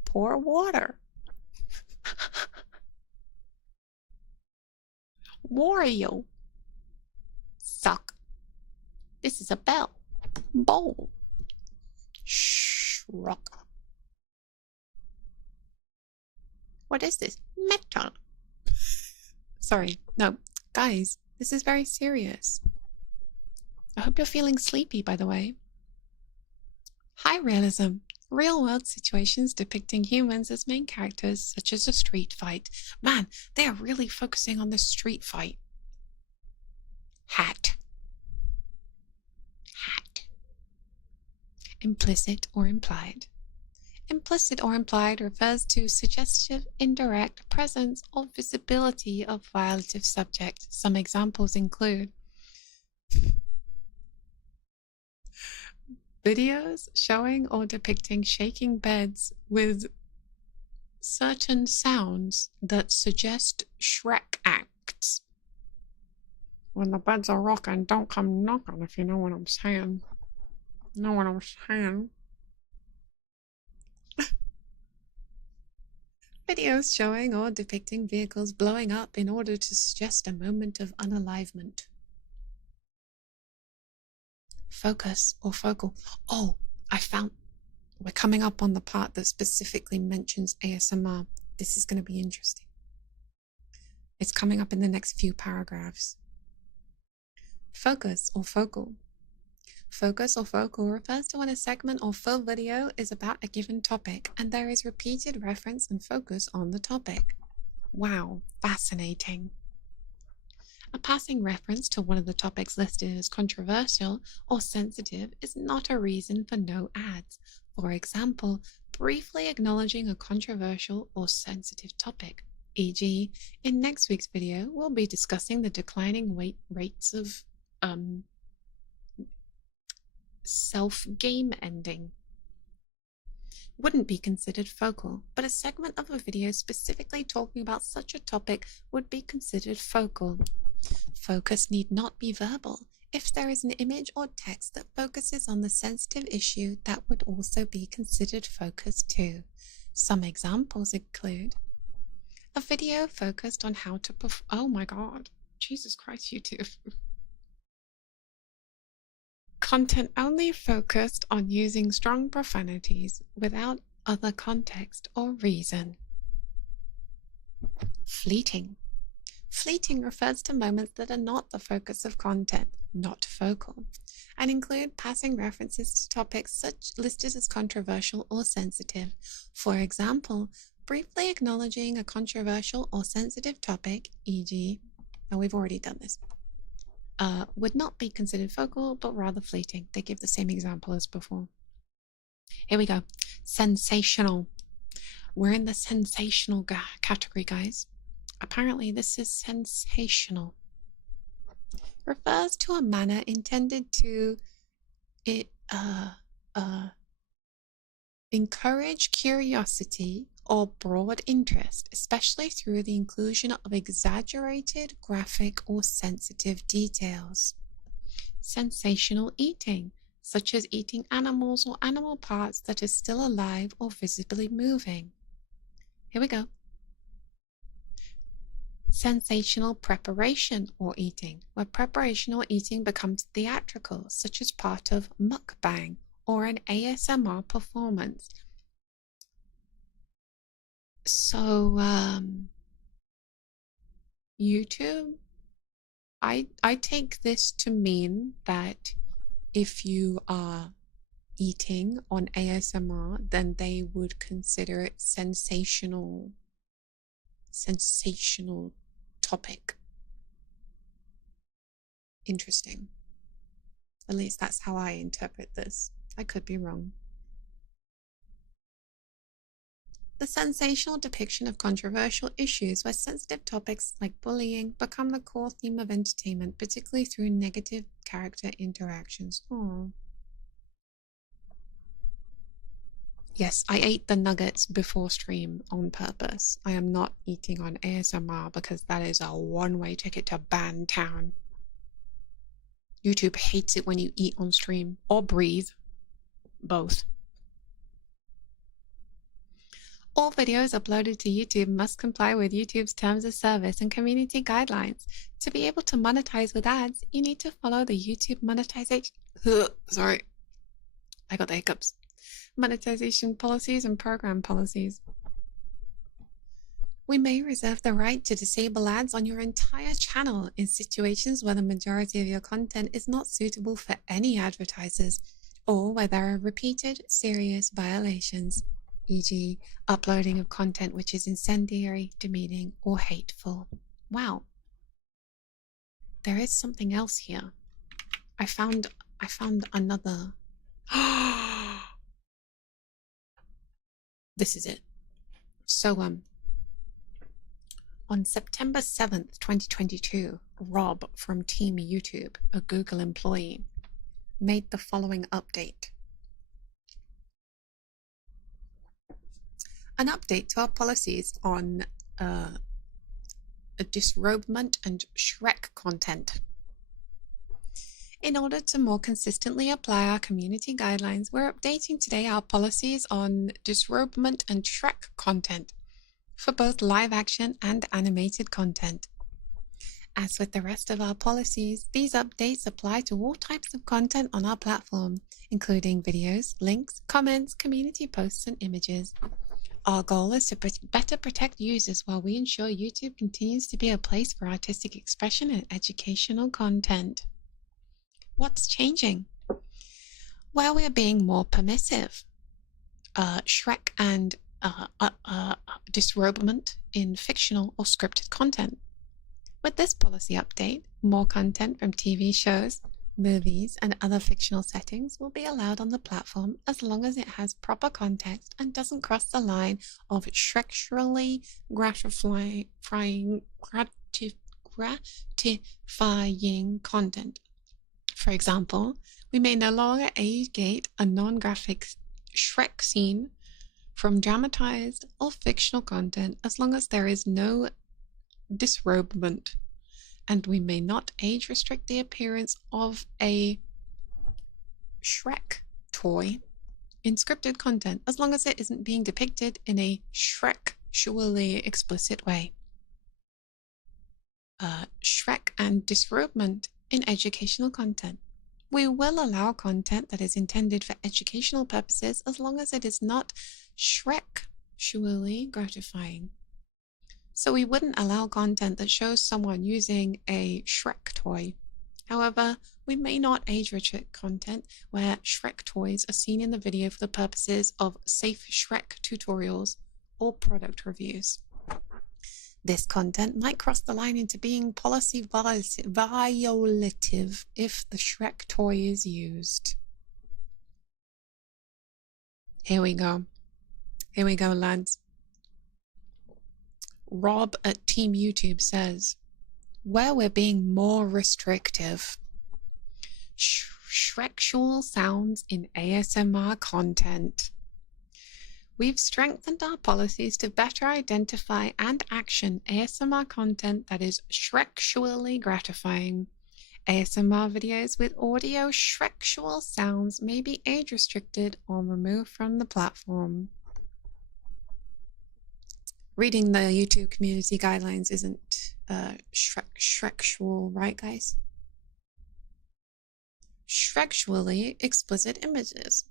Pour water. Wario. Suck. This is a bell. Bowl. Shrek. What is this? Metal. Sorry. No. Guys, this is very serious. I hope you're feeling sleepy, by the way. High realism. Real-world situations depicting humans as main characters, such as a street fight. Man, they are really focusing on the street fight. Hat. Hat. Implicit or implied. Implicit or implied refers to suggestive, indirect presence or visibility of violative subject. Some examples include videos showing or depicting shaking beds with certain sounds that suggest Shrek acts. When the beds are rocking, don't come knocking, if you know what I'm saying. Know what I'm saying? Videos showing or depicting vehicles blowing up in order to suggest a moment of unalivement. focus or focal. Oh, we're coming up on the part that specifically mentions ASMR. This is going to be interesting. It's coming up in the next few paragraphs. Focus or focal. Focus or focal refers to when a segment or full video is about a given topic and there is repeated reference and focus on the topic. Wow, fascinating. A passing reference to one of the topics listed as controversial or sensitive is not a reason for no ads. For example, briefly acknowledging a controversial or sensitive topic. E.g., in next week's video, we'll be discussing the declining rates of self-game ending. Wouldn't be considered focal, but a segment of a video specifically talking about such a topic would be considered focal. Focus need not be verbal. If there is an image or text that focuses on the sensitive issue, that would also be considered focus too. Some examples include a video focused on how to oh my god, Jesus Christ, YouTube. Content only focused on using strong profanities without other context or reason. Fleeting. Fleeting refers to moments that are not the focus of content, not focal, and include passing references to topics such listed as controversial or sensitive. For example, briefly acknowledging a controversial or sensitive topic, e.g., now we've already done this, would not be considered focal, but rather fleeting. They give the same example as before. Here we go. Sensational. We're in the sensational category, guys. Apparently, this is sensational. Refers to a manner intended to encourage curiosity or broad interest, especially through the inclusion of exaggerated, graphic, or sensitive details. Sensational eating, such as eating animals or animal parts that are still alive or visibly moving. Here we go. Sensational preparation or eating, where preparation or eating becomes theatrical, such as part of mukbang or an ASMR performance. So, YouTube, I take this to mean that if you are eating on ASMR, then they would consider it sensational topic. Interesting. At least that's how I interpret this. I could be wrong. The sensational depiction of controversial issues where sensitive topics like bullying become the core theme of entertainment, particularly through negative character interactions. Aww. Yes, I ate the nuggets before stream on purpose. I am not eating on ASMR because that is a one-way ticket to ban town. YouTube hates it when you eat on stream or breathe. Both. All videos uploaded to YouTube must comply with YouTube's terms of service and community guidelines. To be able to monetize with ads, you need to follow the YouTube monetization... Sorry, I got the hiccups. Monetization policies and program policies. We may reserve the right to disable ads on your entire channel in situations where the majority of your content is not suitable for any advertisers or where there are repeated serious violations, e.g. uploading of content which is incendiary, demeaning, or hateful. Wow. There is something else here. I found another... This is it. So, on September 7th, 2022, Rob from Team YouTube, a Google employee, made the following update. An update to our policies on disrobement and Shrek content. In order to more consistently apply our community guidelines, we're updating today our policies on disrobement and Shrek content for both live action and animated content. As with the rest of our policies, these updates apply to all types of content on our platform, including videos, links, comments, community posts, and images. Our goal is to better protect users while we ensure YouTube continues to be a place for artistic expression and educational content. What's changing? Well, we are being more permissive. Shrek and disrobement in fictional or scripted content. With this policy update, more content from TV shows, movies, and other fictional settings will be allowed on the platform as long as it has proper context and doesn't cross the line of sexually gratifying content. For example, we may no longer age-gate a non-graphic Shrek scene from dramatized or fictional content as long as there is no disrobement, and we may not age restrict the appearance of a Shrek toy in scripted content as long as it isn't being depicted in a Shrek-sually explicit way. Shrek and disrobement in educational content. We will allow content that is intended for educational purposes as long as it is not Shrek-sually gratifying. So we wouldn't allow content that shows someone using a Shrek toy. However, we may not age restrict content where Shrek toys are seen in the video for the purposes of safe Shrek tutorials or product reviews. This content might cross the line into being policy violative if the Shrek toy is used. Here we go. Here we go, lads. Rob at Team YouTube says, where we're being more restrictive. Shreksual sounds in ASMR content. We've strengthened our policies to better identify and action ASMR content that is Shreksually gratifying. ASMR videos with audio Shreksual sounds may be age restricted or removed from the platform. Reading the YouTube community guidelines isn't Shreksual, right, guys? Shreksually explicit images.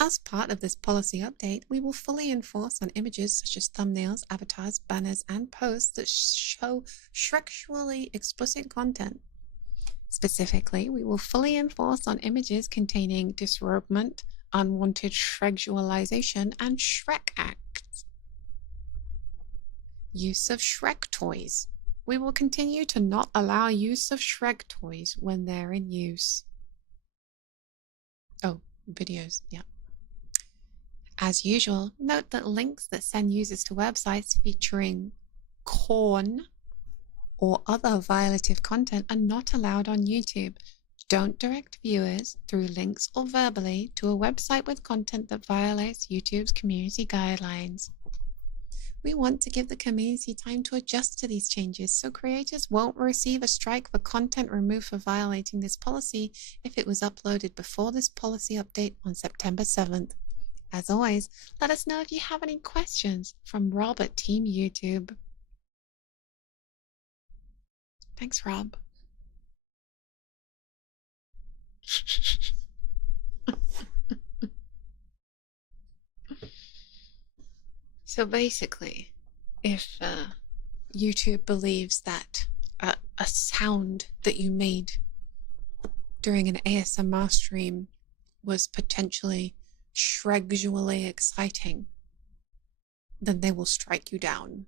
As part of this policy update, we will fully enforce on images such as thumbnails, avatars, banners, and posts that show Shreksually explicit content. Specifically, we will fully enforce on images containing disrobement, unwanted Shreksualization, and Shrek acts. Use of Shrek toys. We will continue to not allow use of Shrek toys when they're in use. Oh, videos, yeah. As usual, note that links that send users to websites featuring corn or other violative content are not allowed on YouTube. Don't direct viewers through links or verbally to a website with content that violates YouTube's community guidelines. We want to give the community time to adjust to these changes so creators won't receive a strike for content removed for violating this policy if it was uploaded before this policy update on September 7th. As always, let us know if you have any questions from Rob at Team YouTube. Thanks, Rob. So basically, if YouTube believes that a sound that you made during an ASMR stream was potentially Shreksually exciting, then they will strike you down.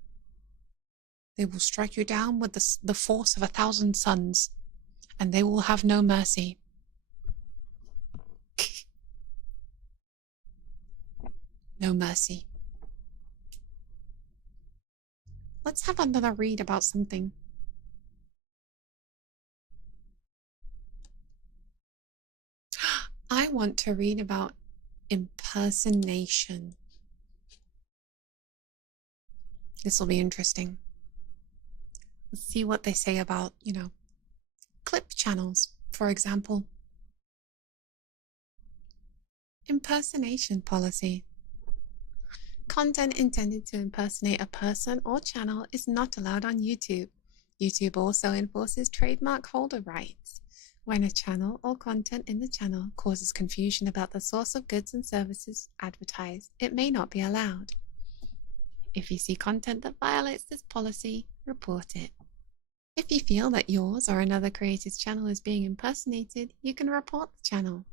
They will strike you down with the force of 1,000 suns, and they will have no mercy. No mercy. Let's have another read about something. I want to read about impersonation. This will be interesting. Let's see what they say about, clip channels, for example. Impersonation policy. Content intended to impersonate a person or channel is not allowed on YouTube. YouTube also enforces trademark holder rights. When a channel or content in the channel causes confusion about the source of goods and services advertised, it may not be allowed. If you see content that violates this policy, report it. If you feel that yours or another creator's channel is being impersonated, you can report the channel.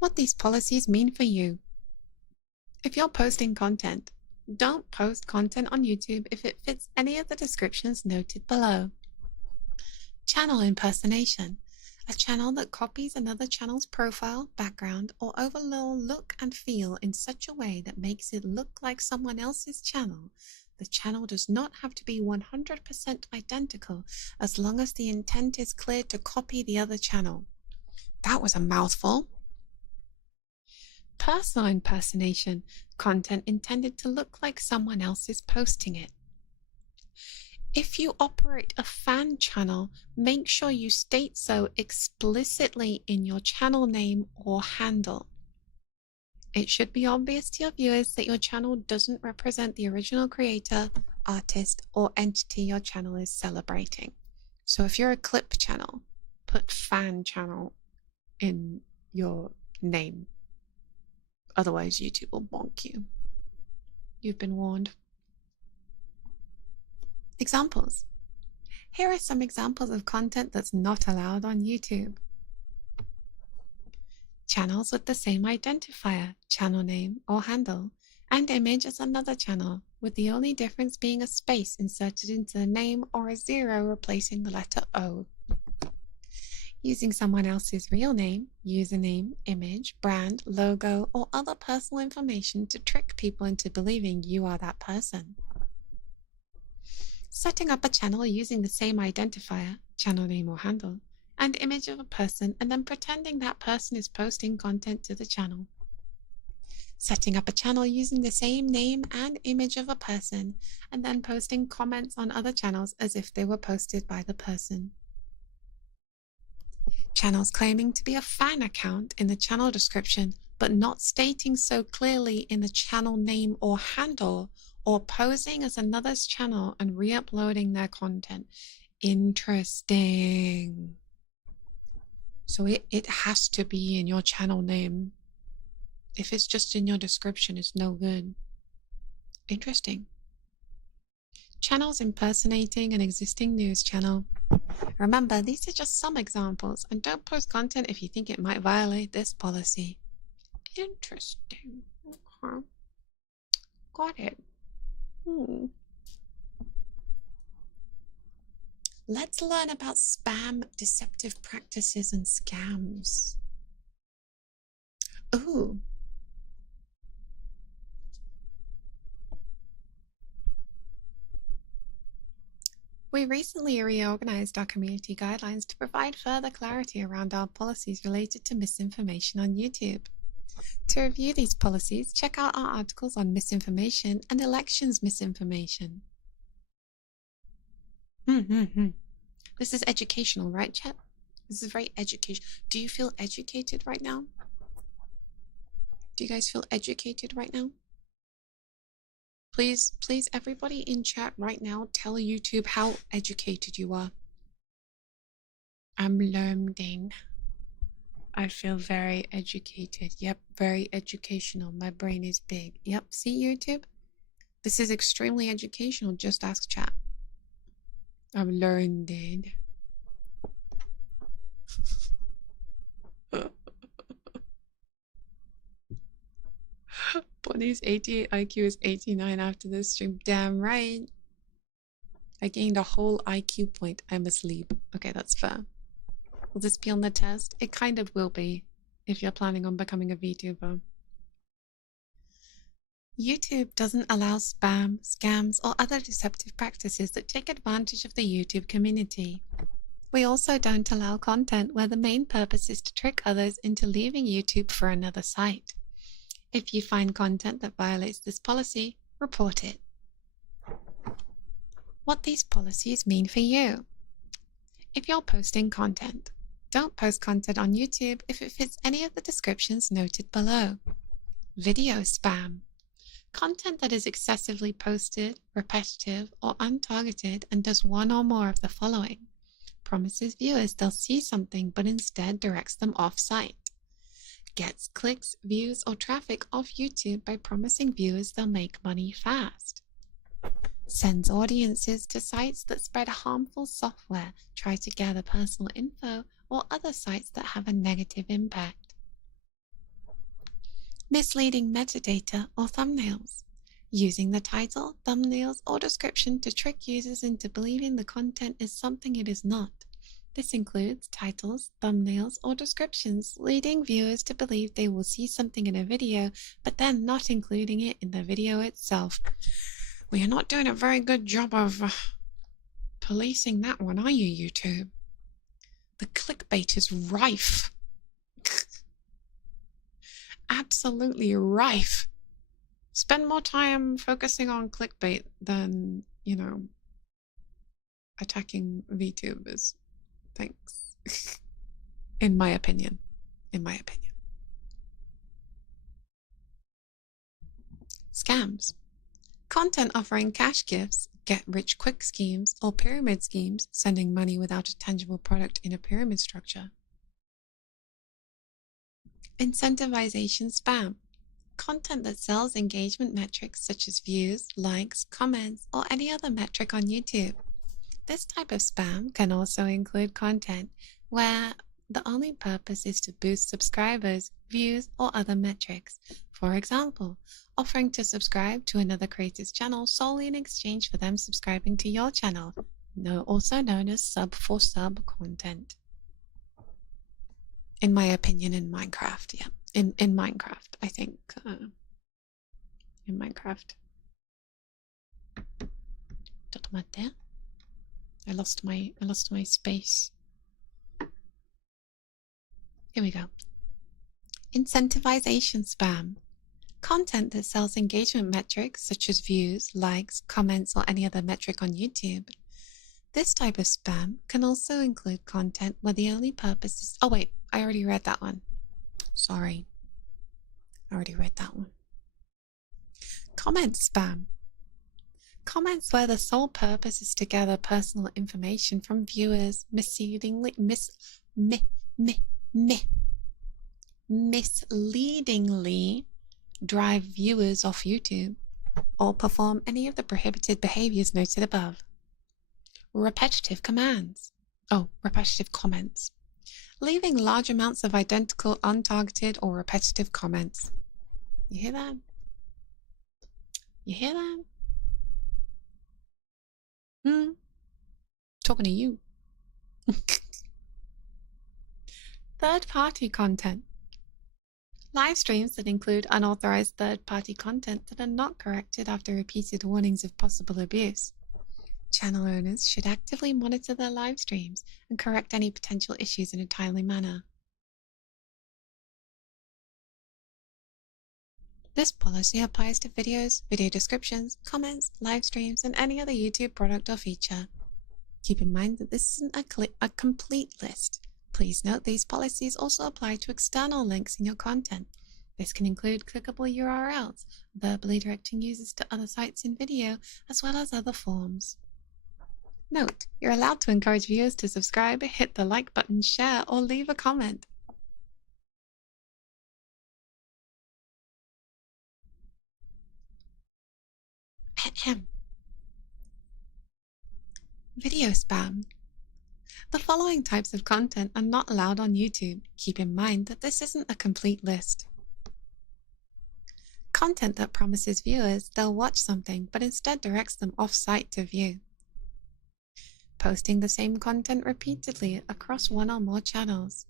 What these policies mean for you. If you're posting content, don't post content on YouTube if it fits any of the descriptions noted below. Channel impersonation. A channel that copies another channel's profile, background, or overall look and feel in such a way that makes it look like someone else's channel. The channel does not have to be 100% identical as long as the intent is clear to copy the other channel. That was a mouthful. Personal impersonation. Content intended to look like someone else is posting it. If you operate a fan channel, make sure you state so explicitly in your channel name or handle. It should be obvious to your viewers that your channel doesn't represent the original creator, artist, or entity your channel is celebrating. So if you're a clip channel, put fan channel in your name. Otherwise, YouTube will bonk you. You've been warned. Examples. Here are some examples of content that's not allowed on YouTube. Channels with the same identifier, channel name or handle, and image as another channel, with the only difference being a space inserted into the name or a zero replacing the letter O. Using someone else's real name, username, image, brand, logo, or other personal information to trick people into believing you are that person. Setting up a channel using the same identifier, channel name or handle, and image of a person, and then pretending that person is posting content to the channel. Setting up a channel using the same name and image of a person, and then posting comments on other channels as if they were posted by the person. Channels claiming to be a fan account in the channel description, but not stating so clearly in the channel name or handle, or posing as another's channel and re-uploading their content. Interesting. So it has to be in your channel name. If it's just in your description, it's no good. Interesting. Channels impersonating an existing news channel. Remember, these are just some examples, and don't post content if you think it might violate this policy. Interesting. Okay. Got it. Let's learn about spam, deceptive practices, and scams. Ooh. We recently reorganized our community guidelines to provide further clarity around our policies related to misinformation on YouTube. To review these policies, check out our articles on misinformation and elections misinformation. This is educational, right, chat? This is very educational. Do you feel educated right now? Do you guys feel educated right now? Please, everybody in chat right now, tell YouTube how educated you are. I'm learning. I feel very educated. Yep, very educational. My brain is big. Yep, see YouTube? This is extremely educational. Just ask chat. I'm learned. Bonnie's 88 IQ is 89 after this stream. Damn right. I gained a whole IQ point. I'm asleep. Okay, that's fair. Will this be on the test? It kind of will be, if you're planning on becoming a VTuber. YouTube doesn't allow spam, scams, or other deceptive practices that take advantage of the YouTube community. We also don't allow content where the main purpose is to trick others into leaving YouTube for another site. If you find content that violates this policy, report it. What these policies mean for you. If you're posting content, don't post content on YouTube if it fits any of the descriptions noted below. Video spam. Content that is excessively posted, repetitive, or untargeted and does one or more of the following. Promises viewers they'll see something but instead directs them off-site. Gets clicks, views, or traffic off YouTube by promising viewers they'll make money fast. Sends audiences to sites that spread harmful software, try to gather personal info, or other sites that have a negative impact. Misleading metadata or thumbnails. Using the title, thumbnails, or description to trick users into believing the content is something it is not. This includes titles, thumbnails, or descriptions, leading viewers to believe they will see something in a video, but then not including it in the video itself. We are not doing a very good job of policing that one, are you, YouTube? The clickbait is rife. Absolutely rife. Spend more time focusing on clickbait than, attacking VTubers. Thanks. In my opinion. Scams. Content offering cash gifts, get-rich-quick schemes, or pyramid schemes, sending money without a tangible product in a pyramid structure. Incentivization spam. Content that sells engagement metrics such as views, likes, comments, or any other metric on YouTube. This type of spam can also include content where the only purpose is to boost subscribers, views, or other metrics. For example, offering to subscribe to another creator's channel solely in exchange for them subscribing to your channel, also known as sub-for-sub content. In my opinion, in Minecraft, yeah. In Minecraft, I think. In Minecraft. I lost my space. Here we go. Incentivization spam. Content that sells engagement metrics such as views, likes, comments, or any other metric on YouTube. This type of spam can also include content where the only purpose is... Oh wait, I already read that one. Sorry. I already read that one. Comment spam. Comments where the sole purpose is to gather personal information from viewers, misleadingly drive viewers off YouTube, or perform any of the prohibited behaviors noted above. Repetitive commands. Repetitive comments. Leaving large amounts of identical, untargeted, or repetitive comments. You hear that? You hear that? Talking to you. Third-party content. Live streams that include unauthorized third-party content that are not corrected after repeated warnings of possible abuse. Channel owners should actively monitor their live streams and correct any potential issues in a timely manner. This policy applies to videos, video descriptions, comments, live streams, and any other YouTube product or feature. Keep in mind that this isn't a complete list. Please note these policies also apply to external links in your content. This can include clickable URLs, verbally directing users to other sites in video, as well as other forms. Note, you're allowed to encourage viewers to subscribe, hit the like button, share, or leave a comment. Video spam. The following types of content are not allowed on YouTube. Keep in mind that this isn't a complete list. Content that promises viewers they'll watch something but instead directs them off-site to view. Posting the same content repeatedly across one or more channels.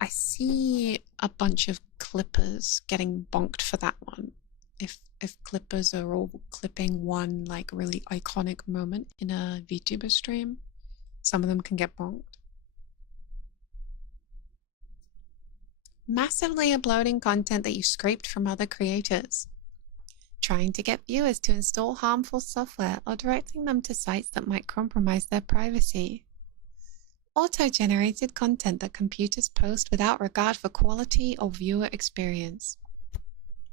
I see a bunch of clippers getting bonked for that one. If clippers are all clipping one like really iconic moment in a VTuber stream, some of them can get bonked. Massively uploading content that you scraped from other creators. Trying to get viewers to install harmful software or directing them to sites that might compromise their privacy. Auto-generated content that computers post without regard for quality or viewer experience.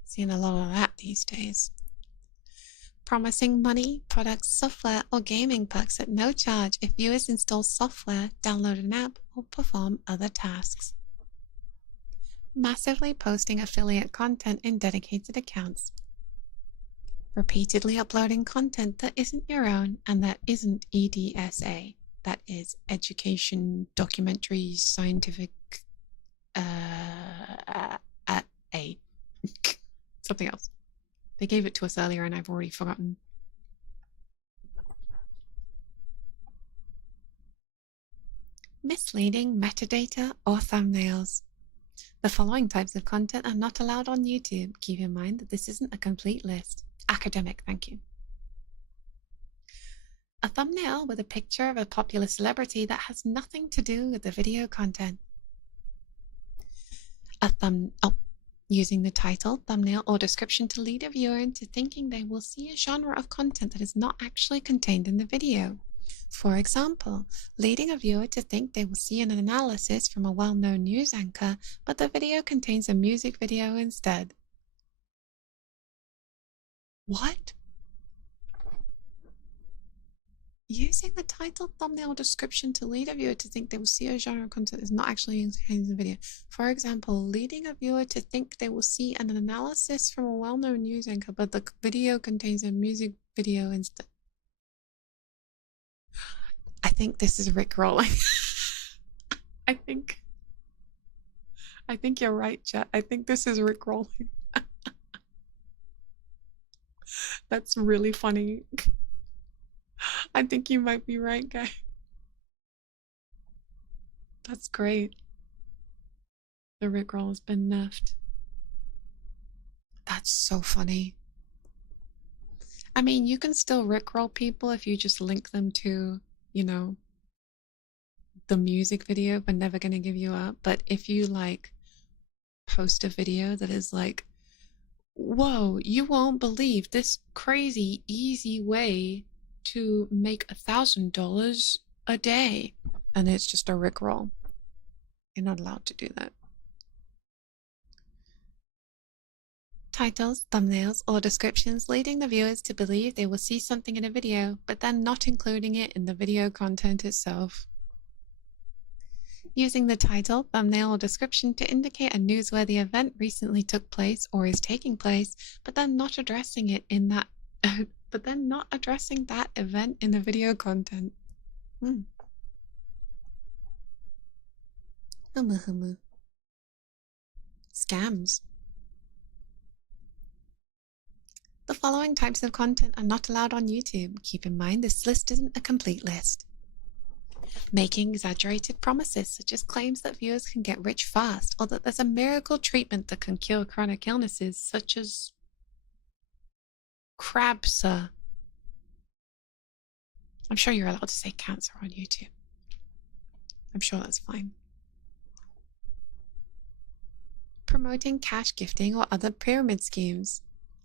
Seeing a lot of that these days. promising money, products, software, or gaming perks at no charge if viewers install software, download an app, or perform other tasks. Massively posting affiliate content in dedicated accounts. Repeatedly uploading content that isn't your own and that isn't EDSA. That is education, documentary, scientific, A. Something else. They gave it to us earlier and I've already forgotten. Misleading metadata or thumbnails. The following types of content are not allowed on YouTube. Keep in mind that this isn't a complete list. Academic, thank you. A thumbnail with a picture of a popular celebrity that has nothing to do with the video content. Using the title, thumbnail, or description to lead a viewer into thinking they will see a genre of content that is not actually contained in the video. For example, leading a viewer to think they will see an analysis from a well-known news anchor, but the video contains a music video instead. What? Using the title, thumbnail, or description to lead a viewer to think they will see a genre of content is not actually contained in the video. For example, leading a viewer to think they will see an analysis from a well-known news anchor, but the video contains a music video instead. I think this is Rickrolling. I think you're right, chat. I think this is Rickrolling. That's really funny. I think you might be right, guy. That's great. The Rickroll has been nerfed. That's so funny. I mean, you can still Rickroll people if you just link them to, you know, the music video, but never gonna give you up. But if you like post a video that is like, whoa, you won't believe this crazy easy way to make $1,000 a day, and it's just a Rickroll, you're not allowed to do that. Titles, thumbnails, or descriptions leading the viewers to believe they will see something in a video, but then not including it in the video content itself. Using the title, thumbnail, or description to indicate a newsworthy event recently took place or is taking place, but then not addressing it in that that event in the video content. Scams. The following types of content are not allowed on YouTube. Keep in mind this list isn't a complete list. Making exaggerated promises, such as claims that viewers can get rich fast, or that there's a miracle treatment that can cure chronic illnesses, such as crabsa. I'm sure you're allowed to say cancer on YouTube. I'm sure that's fine. Promoting cash gifting or other pyramid schemes.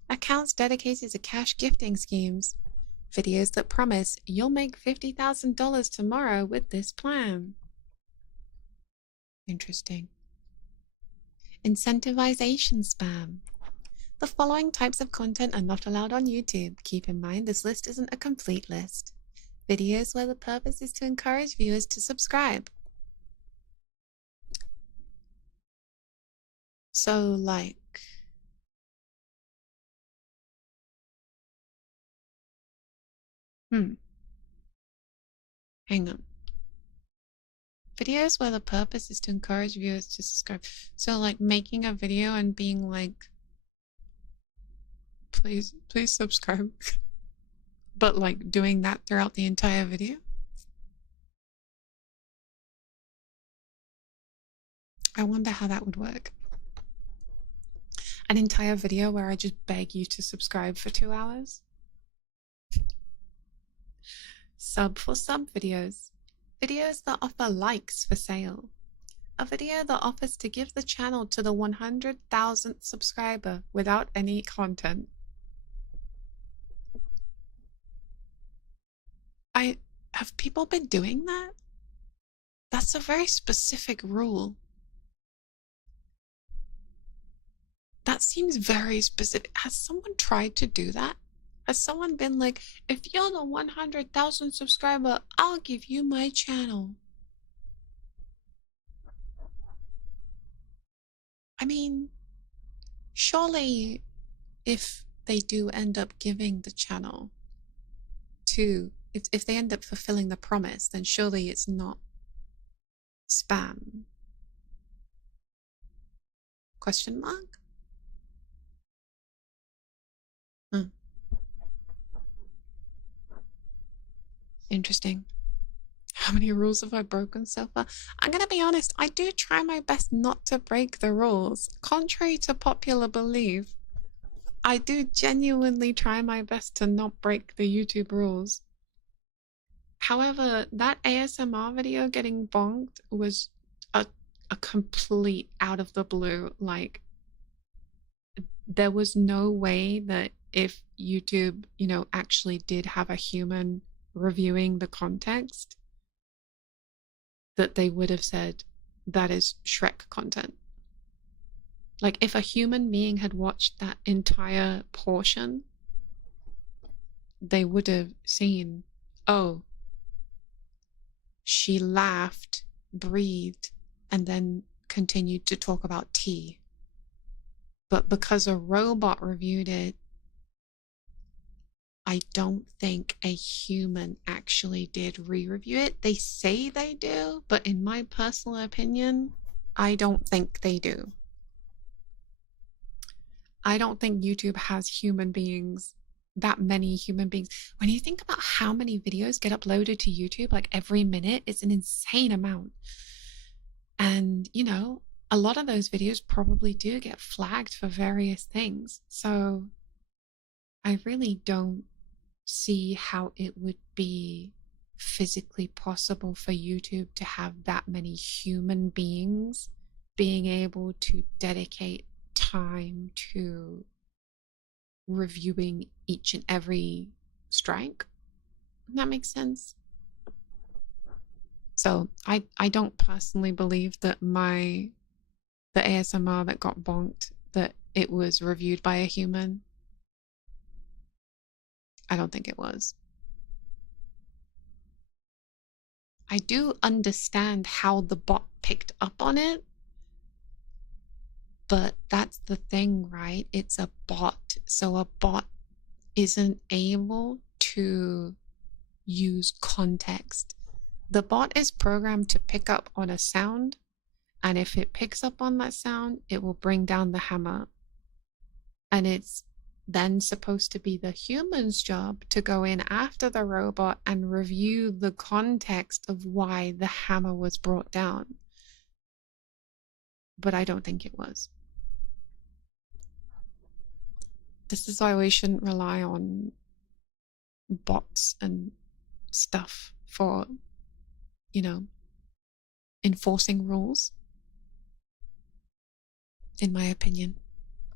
Accounts dedicated to cash gifting schemes. Videos that promise you'll make $50,000 tomorrow with this plan. Interesting. Incentivization spam. The following types of content are not allowed on YouTube. Keep in mind this list isn't a complete list. Videos where the purpose is to encourage viewers to subscribe. So like, hang on. Videos where the purpose is to encourage viewers to subscribe. So like making a video and being like, please subscribe. But like doing that throughout the entire video. I wonder how that would work. An entire video where I just beg you to subscribe for 2 hours. Sub for sub videos. Videos that offer likes for sale. A video that offers to give the channel to the 100,000th subscriber without any content. Have people been doing that? That's a very specific rule. That seems very specific. Has someone tried to do that? Has someone been like, if you're the 100,000 subscriber, I'll give you my channel? I mean, surely if they do end up giving the channel to, if they end up fulfilling the promise, then surely it's not spam? Question mark? Interesting. How many rules have I broken so far? I'm gonna be honest, I do try my best not to break the rules. Contrary to popular belief, I do genuinely try my best to not break the YouTube rules. However, that ASMR video getting bonked was a complete out of the blue. Like, there was no way that if YouTube, you know, actually did have a human reviewing the context, that they would have said that is Shrek content. Like, if a human being had watched that entire portion, they would have seen, oh, she laughed, breathed, and then continued to talk about tea. But because a robot reviewed it, I don't think a human actually did re-review it. They say they do, but in my personal opinion, I don't think they do. I don't think YouTube has human beings, that many human beings. When you think about how many videos get uploaded to YouTube, like every minute, it's an insane amount. And, you know, a lot of those videos probably do get flagged for various things. So I really don't see how it would be physically possible for YouTube to have that many human beings being able to dedicate time to reviewing each and every strike. That makes sense. So I don't personally believe that the ASMR that got bonked, that it was reviewed by a human. I don't think it was. I do understand how the bot picked up on it, but that's the thing, right? It's a bot. So a bot isn't able to use context. The bot is programmed to pick up on a sound, and if it picks up on that sound, it will bring down the hammer. And it's then supposed to be the human's job to go in after the robot and review the context of why the hammer was brought down. But I don't think it was. This is why we shouldn't rely on bots and stuff for, you know, enforcing rules, in my opinion,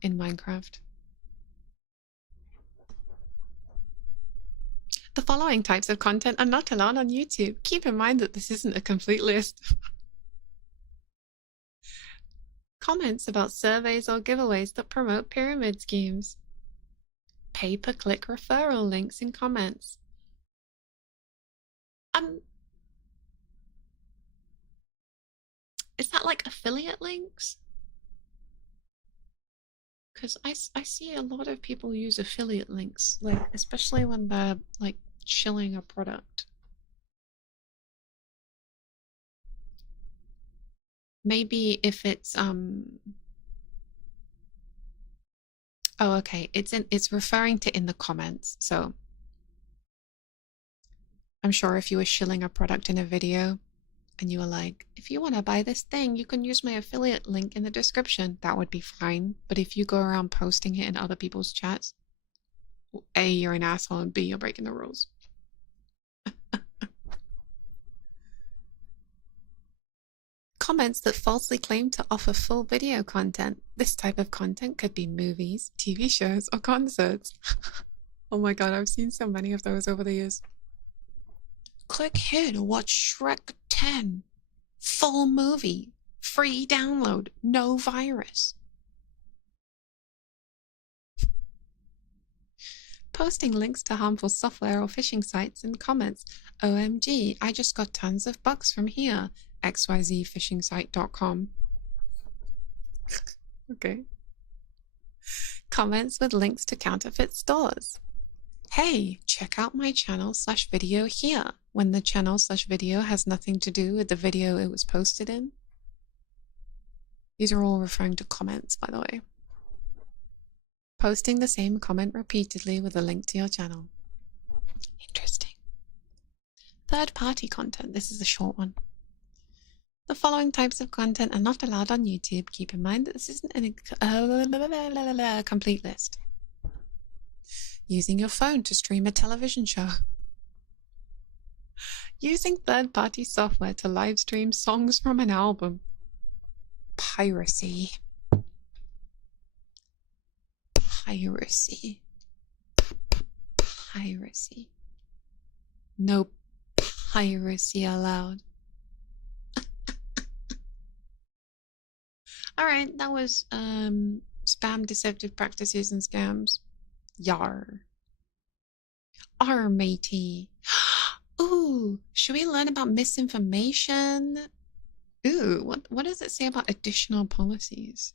in Minecraft. The following types of content are not allowed on YouTube. Keep in mind that this isn't a complete list. Comments about surveys or giveaways that promote pyramid schemes. Pay-per-click referral links in comments. Is that like affiliate links? Because I see a lot of people use affiliate links, like especially when they're like shilling a product. Maybe if it's oh, okay, it's referring to in the comments. So I'm sure if you were shilling a product in a video and you were like, if you want to buy this thing, you can use my affiliate link in the description, that would be fine. But if you go around posting it in other people's chats, A, you're an asshole, and B, you're breaking the rules. Comments that falsely claim to offer full video content. This type of content could be movies, TV shows, or concerts. Oh my god, I've seen so many of those over the years. Click here to watch Shrek 10. Full movie. Free download. No virus. Posting links to harmful software or phishing sites in comments. OMG, I just got tons of bugs from here. xyzphishingsite.com. Okay. Comments with links to counterfeit stores. Hey, check out my channel/video here, when the channel/video has nothing to do with the video it was posted in. These are all referring to comments, by the way. Posting the same comment repeatedly with a link to your channel. Interesting. Third-party content. This is a short one. The following types of content are not allowed on YouTube. Keep in mind that this isn't a complete list. Using your phone to stream a television show. Using third-party software to live stream songs from an album. Piracy. Piracy. Piracy. No piracy allowed. Alright, that was spam, deceptive practices, and scams. Yar. R, matey. Ooh, should we learn about misinformation? Ooh, what does it say about additional policies?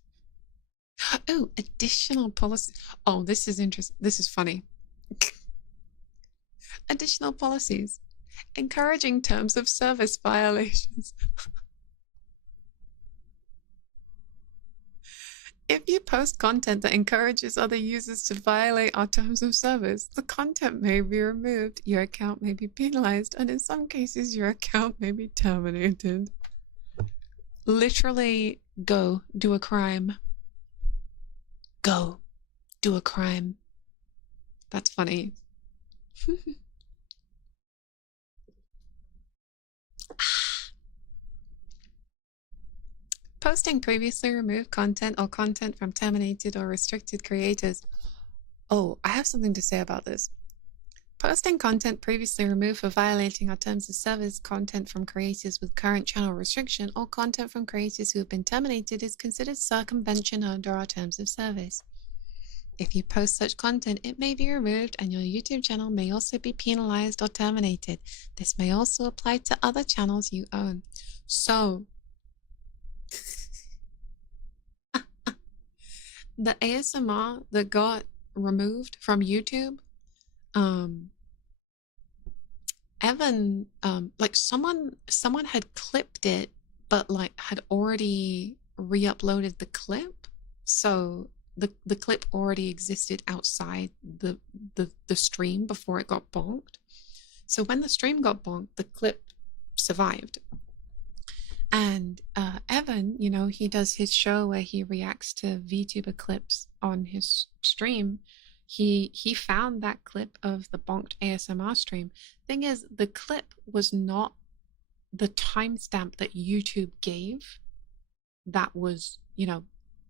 Oh, additional policies. Oh, this is interesting. This is funny. Additional policies. Encouraging terms of service violations. If you post content that encourages other users to violate our terms of service, the content may be removed, your account may be penalized, and in some cases, your account may be terminated. Literally, go do a crime. Go do a crime. That's funny. Posting previously removed content or content from terminated or restricted creators. Oh, I have something to say about this. Posting content previously removed for violating our terms of service, content from creators with current channel restriction, or content from creators who have been terminated is considered circumvention under our terms of service. If you post such content, it may be removed and your YouTube channel may also be penalized or terminated. This may also apply to other channels you own. So, the ASMR that got removed from YouTube, Evan, like someone had clipped it, but like had already re-uploaded the clip, so the clip already existed outside the stream before it got bonked. So when the stream got bonked, the clip survived. And Evan, you know, he does his show where he reacts to VTuber clips on his stream. He found that clip of the bonked ASMR stream. Thing is, the clip was not the timestamp that YouTube gave. That was, you know,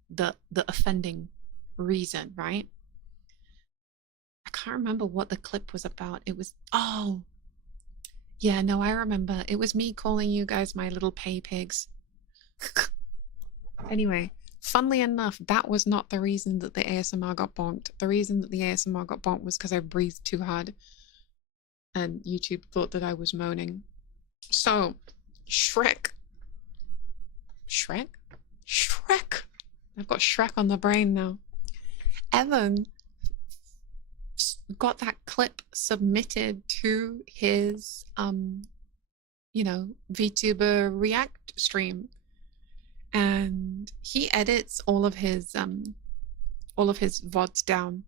the offending reason, right? I can't remember what the clip was about. It was, oh, yeah, no, I remember. It was me calling you guys my little pay pigs. Anyway, funnily enough, that was not the reason that the ASMR got bonked. The reason that the ASMR got bonked was because I breathed too hard. And YouTube thought that I was moaning. So, Shrek. Shrek? Shrek! I've got Shrek on the brain now. Evan got that clip submitted to his you know, VTuber React stream, and he edits all of his VODs down.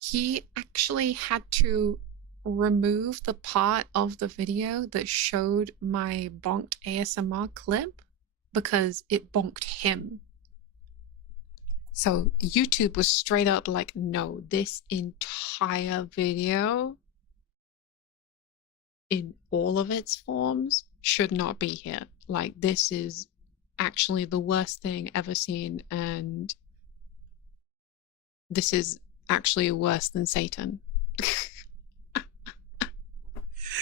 He actually had to remove the part of the video that showed my bonked ASMR clip because it bonked him. So YouTube was straight up like, no, this entire video in all of its forms should not be here. Like, this is actually the worst thing ever seen, and this is actually worse than Satan.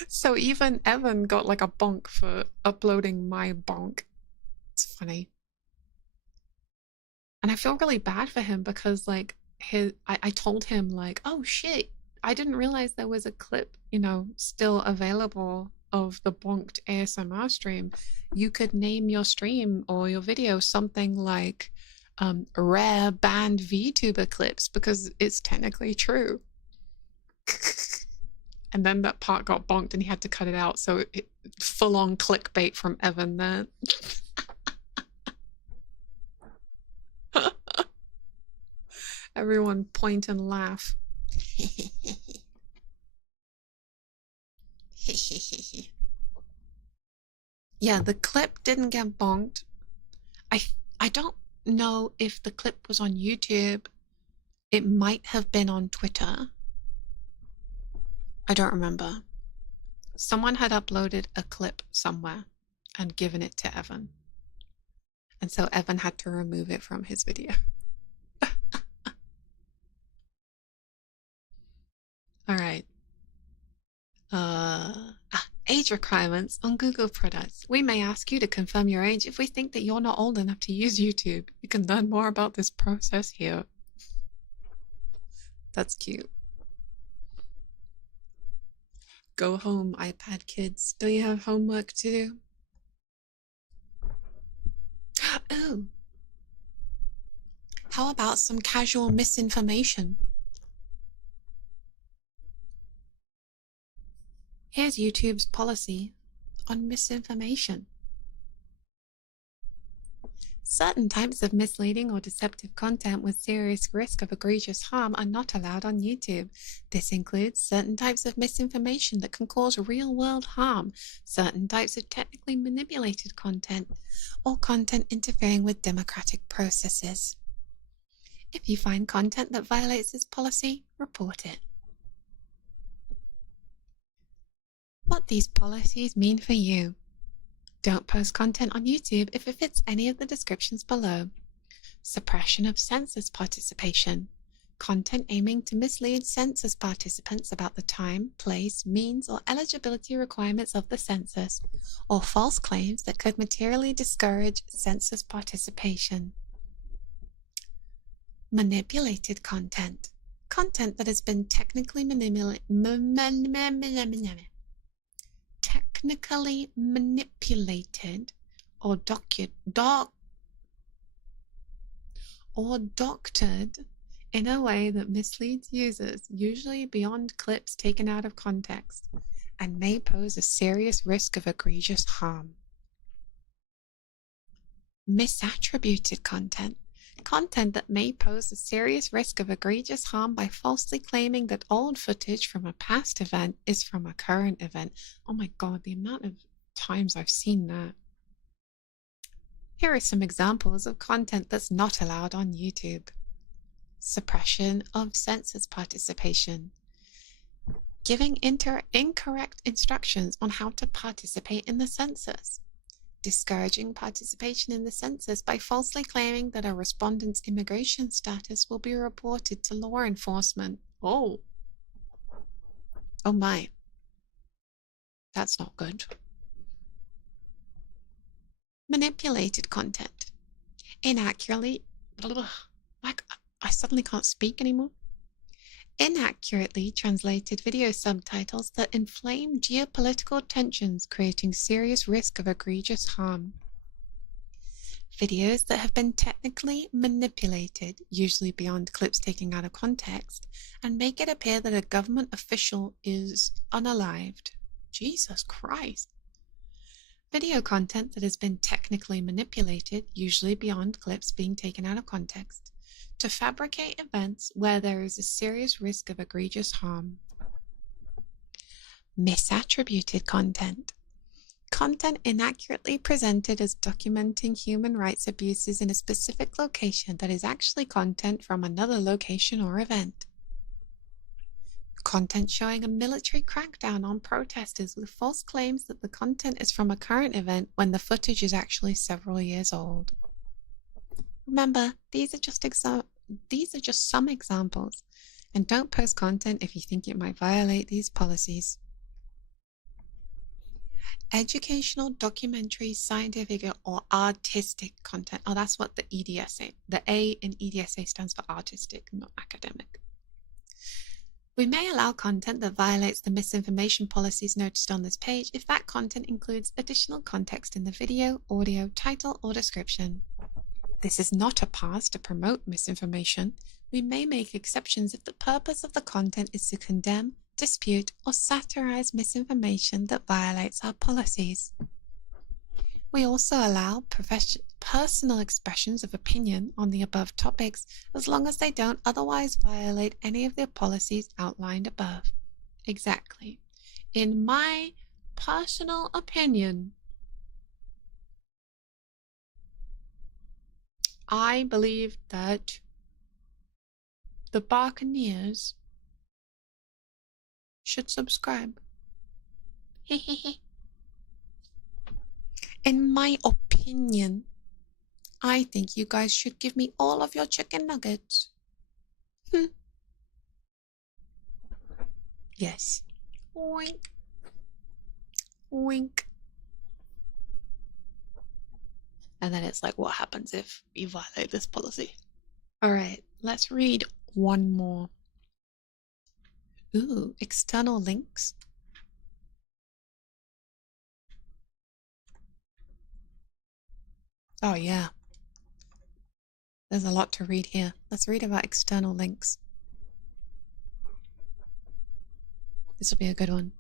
So even Evan got like a bonk for uploading my bonk. It's funny. And I feel really bad for him because, like, I told him like, oh shit, I didn't realize there was a clip, you know, still available of the bonked ASMR stream. You could name your stream or your video something like rare banned VTuber clips because it's technically true. And then that part got bonked and he had to cut it out. So it full on clickbait from Evan there. Everyone point and laugh. Yeah, the clip didn't get bonked. I don't know if the clip was on YouTube. It might have been on Twitter. I don't remember. Someone had uploaded a clip somewhere and given it to Evan. And so Evan had to remove it from his video. All right. Age requirements on Google products. We may ask you to confirm your age if we think that you're not old enough to use YouTube. You can learn more about this process here. That's cute. Go home, iPad kids. Don't you have homework to do? Oh. How about some casual misinformation? Here's YouTube's policy on misinformation. Certain types of misleading or deceptive content with serious risk of egregious harm are not allowed on YouTube. This includes certain types of misinformation that can cause real-world harm, certain types of technically manipulated content, or content interfering with democratic processes. If you find content that violates this policy, report it. What these policies mean for you. Don't post content on YouTube if it fits any of the descriptions below. Suppression of census participation. Content aiming to mislead census participants about the time, place, means, or eligibility requirements of the census, or false claims that could materially discourage census participation. Manipulated content. Content that has been technically manipulated or doctored in a way that misleads users, usually beyond clips taken out of context, and may pose a serious risk of egregious harm. Misattributed content. Content that may pose a serious risk of egregious harm by falsely claiming that old footage from a past event is from a current event. Oh my god, the amount of times I've seen that. Here are some examples of content that's not allowed on YouTube. Suppression of census participation. Giving incorrect instructions on how to participate in the census. Discouraging participation in the census by falsely claiming that a respondent's immigration status will be reported to law enforcement. Oh my. That's not good. Manipulated content. Inaccurately, like I suddenly can't speak anymore. Inaccurately translated video subtitles that inflame geopolitical tensions, creating serious risk of egregious harm. Videos that have been technically manipulated, usually beyond clips taken out of context, and make it appear that a government official is unalived. Jesus Christ. Video content that has been technically manipulated, usually beyond clips being taken out of context, to fabricate events where there is a serious risk of egregious harm. Misattributed content. Content inaccurately presented as documenting human rights abuses in a specific location that is actually content from another location or event. Content showing a military crackdown on protesters with false claims that the content is from a current event when the footage is actually several years old. Remember, these are just some examples, and don't post content if you think it might violate these policies. educational, documentary, scientific, or artistic content. Oh, that's what the EDSA, the A in EDSA stands for artistic, not academic. We may allow content that violates the misinformation policies noted on this page if that content includes additional context in the video, audio, title, or description. This is not a pass to promote misinformation. We may make exceptions if the purpose of the content is to condemn, dispute, or satirize misinformation that violates our policies. We also allow personal expressions of opinion on the above topics as long as they don't otherwise violate any of the policies outlined above. Exactly. In my personal opinion, I believe that the Barkaneers should subscribe. In my opinion, I think you guys should give me all of your chicken nuggets. Yes. Wink. Wink. And then it's like, what happens if you violate this policy? All right, let's read one more. Ooh, external links. Oh, yeah. There's a lot to read here. Let's read about external links. This will be a good one.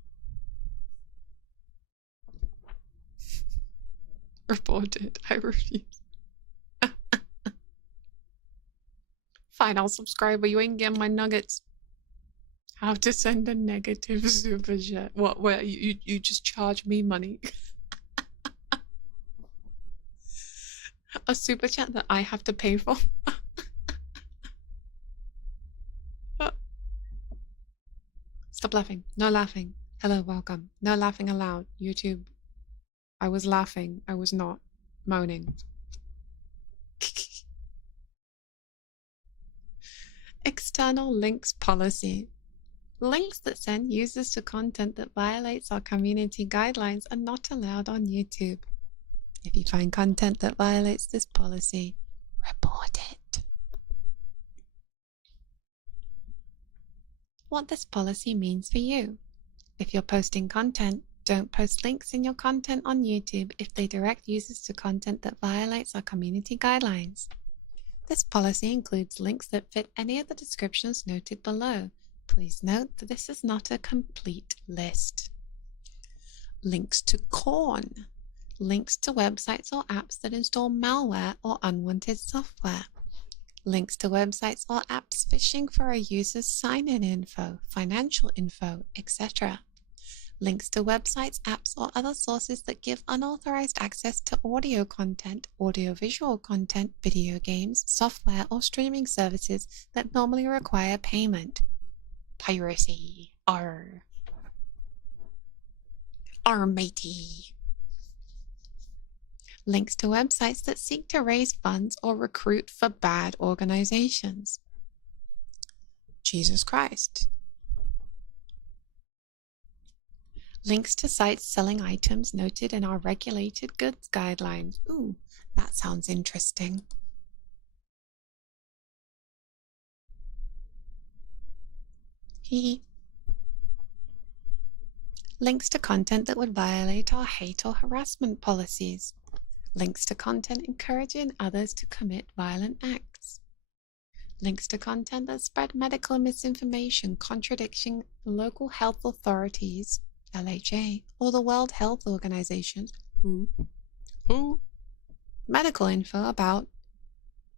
Reported. I refuse. Fine, I'll subscribe, but you ain't getting my nuggets. How to send a negative super chat. What? Where you just charge me money? A super chat that I have to pay for? Stop laughing. No laughing. Hello, welcome. No laughing allowed. YouTube. I was laughing. I was not moaning. External links policy. Links that send users to content that violates our community guidelines are not allowed on YouTube. If you find content that violates this policy, report it. What this policy means for you. If you're posting content, don't post links in your content on YouTube if they direct users to content that violates our community guidelines. This policy includes links that fit any of the descriptions noted below. Please note that this is not a complete list. Links to corn. Links to websites or apps that install malware or unwanted software. Links to websites or apps fishing for a user's sign-in info, financial info, etc. Links to websites, apps, or other sources that give unauthorized access to audio content, audiovisual content, video games, software, or streaming services that normally require payment. Piracy. Arr. Arr, matey. Links to websites that seek to raise funds or recruit for bad organizations. Jesus Christ. Links to sites selling items noted in our regulated goods guidelines. Ooh, that sounds interesting. Links to content that would violate our hate or harassment policies. Links to content encouraging others to commit violent acts. Links to content that spread medical misinformation contradicting local health authorities, LHA, or the World Health Organization, WHO, medical info about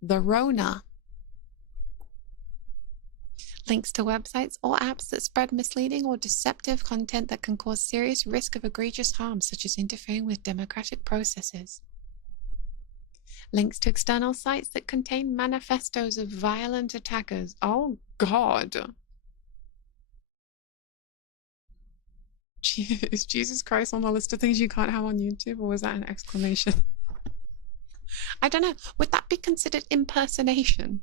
the Rona. Links to websites or apps that spread misleading or deceptive content that can cause serious risk of egregious harm, such as interfering with democratic processes. Links to external sites that contain manifestos of violent attackers. Oh, God. Is Jesus Christ on the list of things you can't have on YouTube, or was that an exclamation? I don't know. Would that be considered impersonation?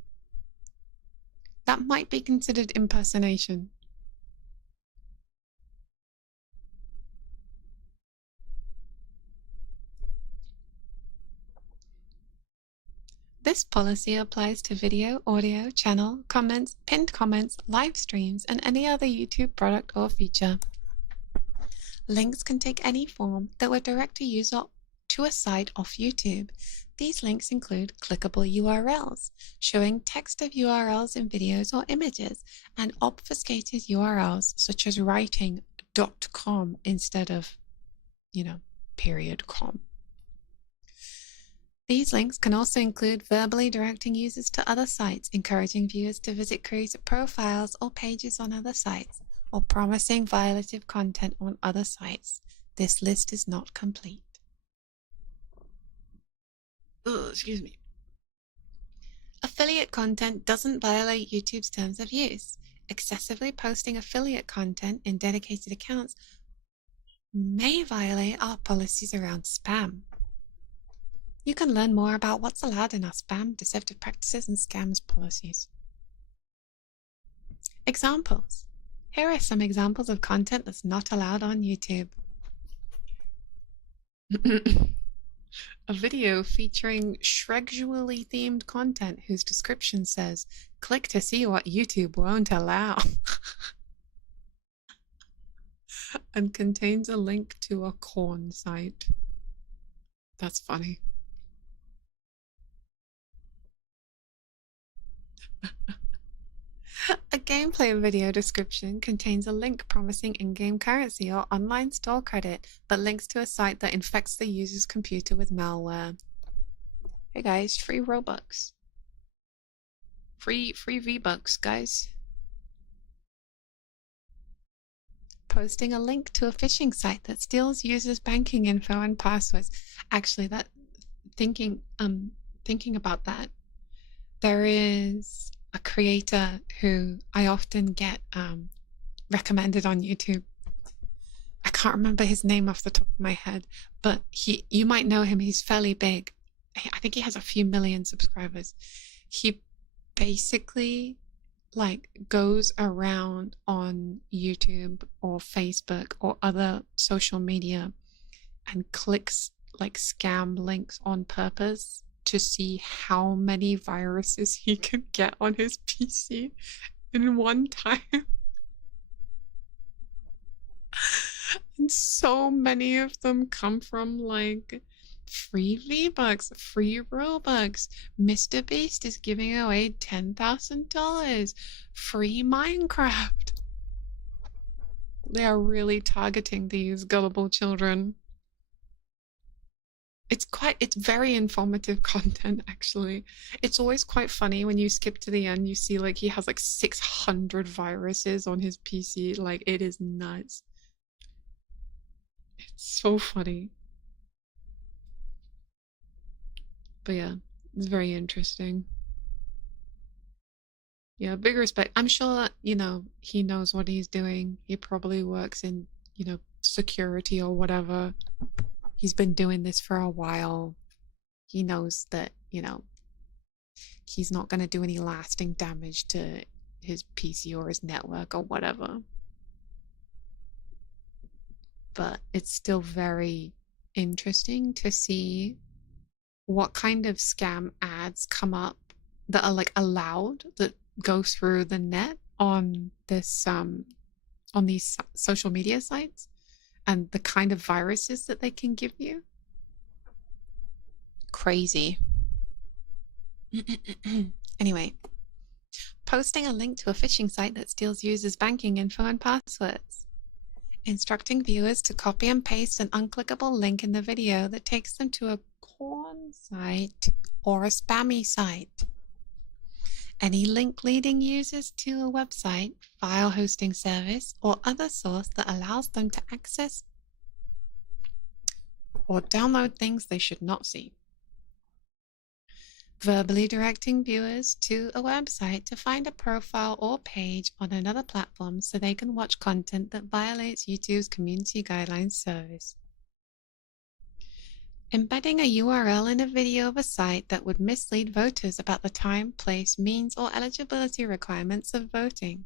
That might be considered impersonation. This policy applies to video, audio, channel, comments, pinned comments, live streams, and any other YouTube product or feature. Links can take any form that would direct a user to a site off YouTube. These links include clickable URLs, showing text of URLs in videos or images, and obfuscated URLs such as writing .com instead of, .com. These links can also include verbally directing users to other sites, encouraging viewers to visit creator profiles or pages on other sites, or promising violative content on other sites. This list is not complete. Excuse me. Affiliate content doesn't violate YouTube's terms of use. Excessively posting affiliate content in dedicated accounts may violate our policies around spam. You can learn more about what's allowed in our spam, deceptive practices, and scams policies. Examples. Here are some examples of content that's not allowed on YouTube. A video featuring sexually themed content whose description says, "Click to see what YouTube won't allow," and contains a link to a corn site. That's funny. A gameplay video description contains a link promising in-game currency or online store credit, but links to a site that infects the user's computer with malware. Hey guys, free Robux. Free V-Bucks, guys. Posting a link to a phishing site that steals users' banking info and passwords. Actually, thinking about that, there is a creator who I often get recommended on YouTube. I can't remember his name off the top of my head, but you might know him. He's fairly big. I think he has a few million subscribers. He basically goes around on YouTube or Facebook or other social media and clicks scam links on purpose to see how many viruses he can get on his PC in one time. And so many of them come from free V-Bucks, free Robux. Mr. Beast is giving away $10,000. Free Minecraft. They are really targeting these gullible children. It's very informative content, actually. It's always quite funny when you skip to the end, you see he has 600 viruses on his PC. It is nuts. It's so funny. But yeah, it's very interesting. Yeah, big respect. I'm sure, he knows what he's doing. He probably works in, security or whatever. He's been doing this for a while. He knows that, he's not going to do any lasting damage to his PC or his network or whatever. But it's still very interesting to see what kind of scam ads come up that are allowed, that go through the net on this on these social media sites, and the kind of viruses that they can give you. Crazy. Anyway, posting a link to a phishing site that steals users' banking info and passwords. Instructing viewers to copy and paste an unclickable link in the video that takes them to a corn site or a spammy site. Any link leading users to a website, file hosting service, or other source that allows them to access or download things they should not see. Verbally directing viewers to a website to find a profile or page on another platform so they can watch content that violates YouTube's community guidelines service. Embedding a URL in a video of a site that would mislead voters about the time, place, means, or eligibility requirements of voting.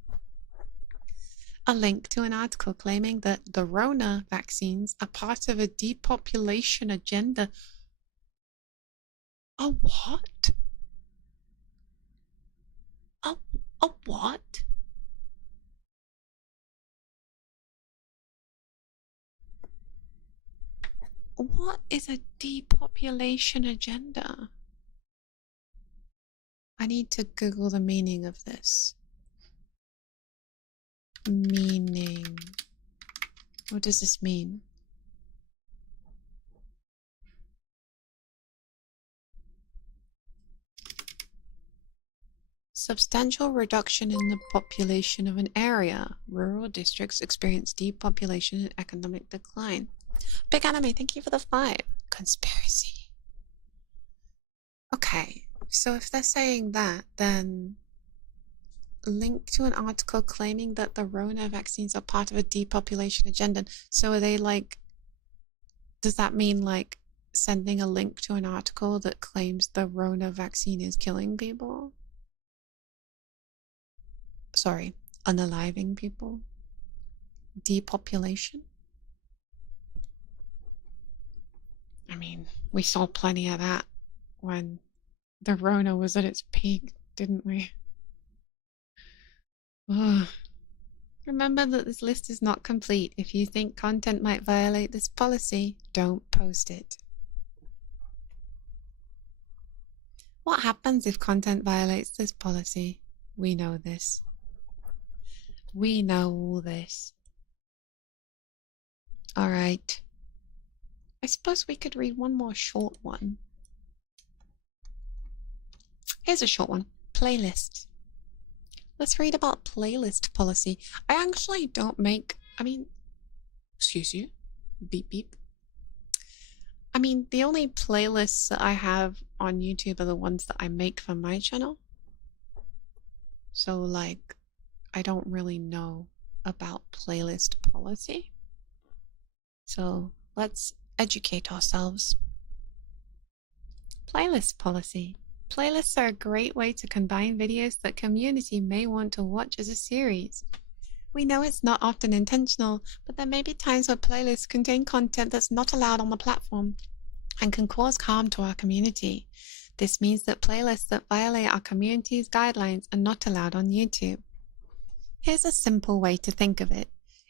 A link to an article claiming that the Rona vaccines are part of a depopulation agenda. A what? A what? What is a depopulation agenda? I need to Google the meaning of this. Meaning. What does this mean? Substantial reduction in the population of an area. Rural districts experience depopulation and economic decline. Big Anime, thank you for the 5. Conspiracy. Okay, so if they're saying that, then link to an article claiming that the Rona vaccines are part of a depopulation agenda. So are they like, does that mean like sending a link to an article that claims the Rona vaccine is killing people? Sorry, unaliving people? Depopulation? I mean, we saw plenty of that when the Rona was at its peak, didn't we? Ugh. Remember that this list is not complete. If you think content might violate this policy, don't post it. What happens if content violates this policy? We know this. We know all this. Alright. I suppose we could read one more short one. Here's a short one. Playlist. Let's read about playlist policy. I actually don't make... excuse you. Beep beep. I mean, the only playlists that I have on YouTube are the ones that I make for my channel. So, like, I don't really know about playlist policy. So, let's educate ourselves. Playlist policy. Playlists are a great way to combine videos that community may want to watch as a series. We know it's not often intentional, but there may be times where playlists contain content that's not allowed on the platform and can cause harm to our community. This means that playlists that violate our community's guidelines are not allowed on YouTube. Here's a simple way to think of it.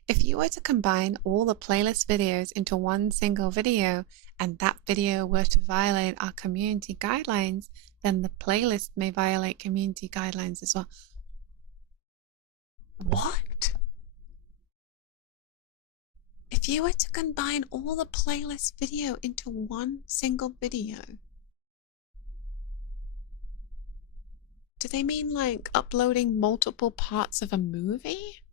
If you were to combine all the playlist videos into one single video, and that video were to violate our community guidelines, then the playlist may violate community guidelines as well. What? If you were to combine all the playlist video into one single video, do they mean like uploading multiple parts of a movie?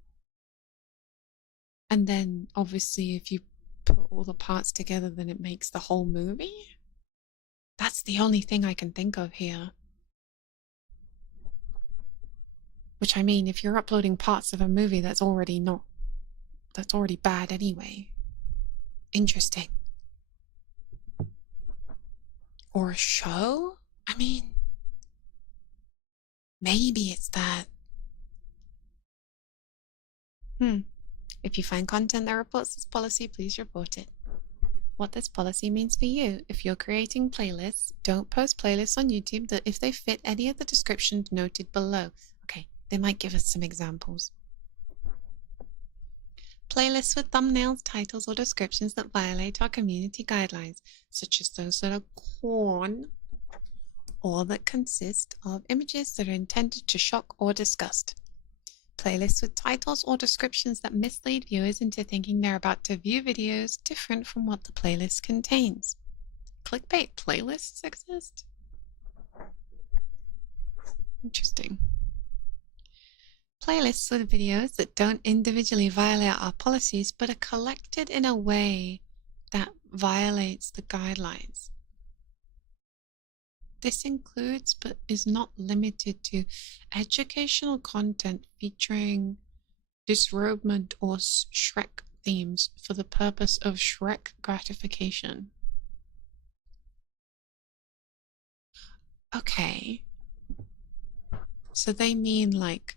And then obviously if you put all the parts together, then it makes the whole movie? That's the only thing I can think of here. Which, I mean, if you're uploading parts of a movie, that's already bad anyway. Interesting. Or a show? I mean, maybe it's that. If you find content that reports this policy, please report it. What this policy means for you. If you're creating playlists, don't post playlists on YouTube that if they fit any of the descriptions noted below. Okay, they might give us some examples. Playlists with thumbnails, titles, or descriptions that violate our community guidelines, such as those that are corn or that consist of images that are intended to shock or disgust. Playlists with titles or descriptions that mislead viewers into thinking they're about to view videos different from what the playlist contains. Clickbait playlists exist? Interesting. Playlists with videos that don't individually violate our policies but are collected in a way that violates the guidelines. This includes, but is not limited to, educational content featuring disrobement or Shrek themes for the purpose of Shrek gratification. Okay. So they mean like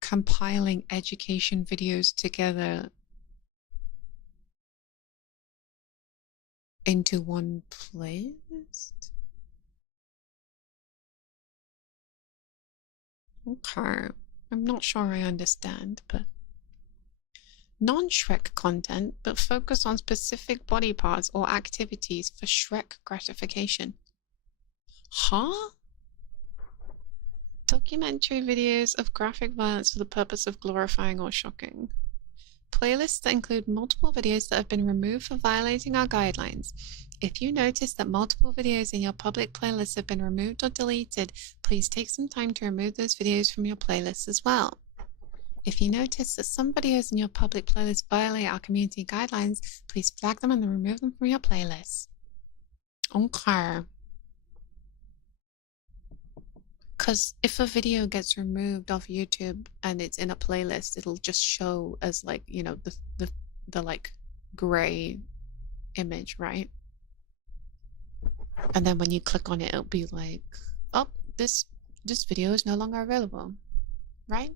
compiling education videos together into one playlist? Okay. I'm not sure I understand, but non-Shrek content, but focus on specific body parts or activities for Shrek gratification. Huh? Documentary videos of graphic violence for the purpose of glorifying or shocking. Playlists that include multiple videos that have been removed for violating our guidelines. If you notice that multiple videos in your public playlist have been removed or deleted, please take some time to remove those videos from your playlist as well. If you notice that some videos in your public playlist violate our community guidelines, please flag them and then remove them from your playlist. Okay. Because if a video gets removed off YouTube and it's in a playlist, it'll just show as like, you know, the like gray image, right? And then when you click on it, it'll be like, oh, this video is no longer available, right?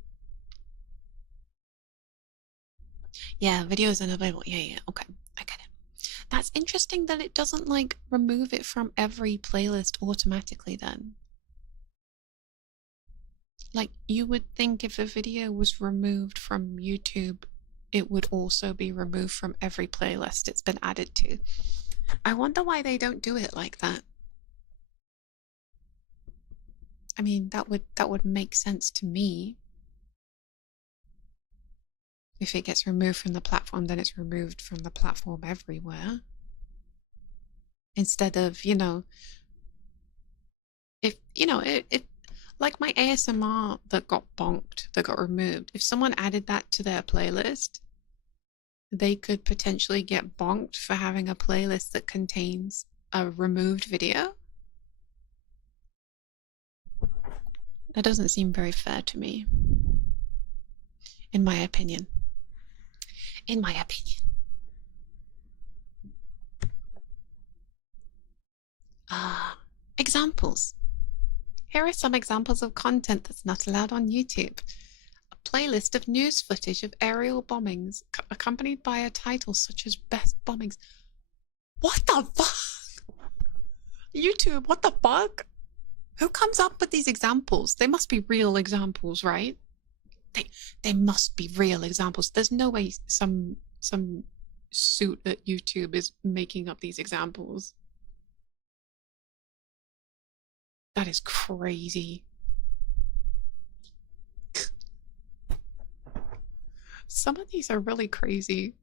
Yeah, video is unavailable. Yeah, okay, I get it. That's interesting that it doesn't like remove it from every playlist automatically then. Like, you would think if a video was removed from YouTube, it would also be removed from every playlist it's been added to. I wonder why they don't do it like that. I mean, that would make sense to me. If it gets removed from the platform, then it's removed from the platform everywhere. Instead of, you know, if, you know, it like my ASMR that got bonked, that got removed, if someone added that to their playlist, they could potentially get bonked for having a playlist that contains a removed video. That doesn't seem very fair to me, in my opinion. In my opinion. Examples. Here are some examples of content that's not allowed on YouTube. A playlist of news footage of aerial bombings, accompanied by a title such as Best Bombings. What the fuck? YouTube, what the fuck? Who comes up with these examples? They must be real examples, right? They must be real examples. There's no way some suit at YouTube is making up these examples. That is crazy. Some of these are really crazy.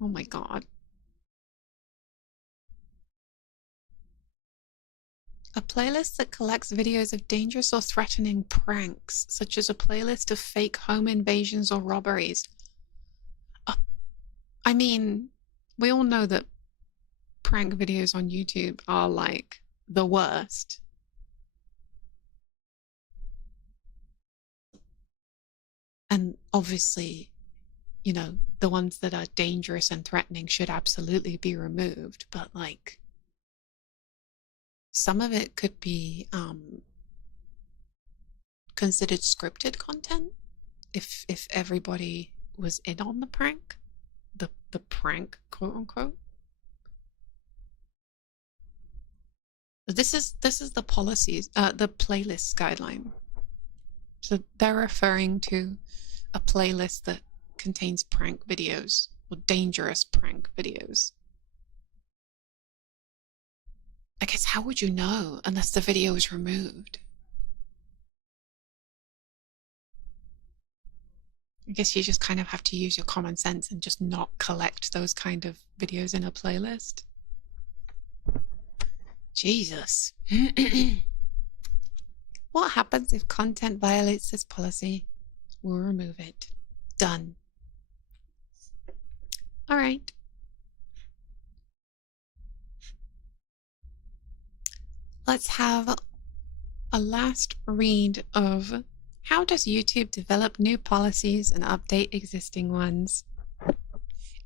Oh my god. A playlist that collects videos of dangerous or threatening pranks, such as a playlist of fake home invasions or robberies. I mean, we all know that prank videos on YouTube are like the worst. And obviously, you know, the ones that are dangerous and threatening should absolutely be removed, but like some of it could be considered scripted content if everybody was in on the prank, the prank, quote unquote. This is the policies, the playlist guideline. So they're referring to a playlist that contains prank videos or dangerous prank videos. I guess how would you know unless the video is removed? I guess you just kind of have to use your common sense and just not collect those kind of videos in a playlist. Jesus. What happens if content violates this policy? We'll remove it. Done. All right. Let's have a last read of how does YouTube develop new policies and update existing ones?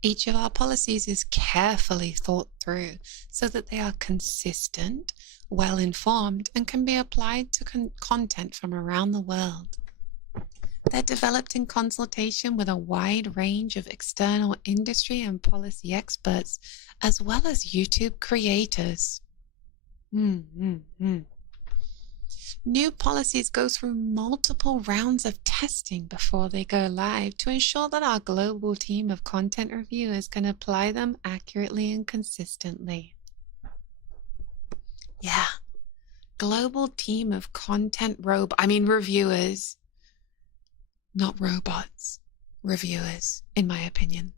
Each of our policies is carefully thought through so that they are consistent, well-informed, and can be applied to content from around the world. They're developed in consultation with a wide range of external industry and policy experts, as well as YouTube creators. New policies go through multiple rounds of testing before they go live to ensure that our global team of content reviewers can apply them accurately and consistently. Yeah, global team of reviewers. Not robots, reviewers, in my opinion.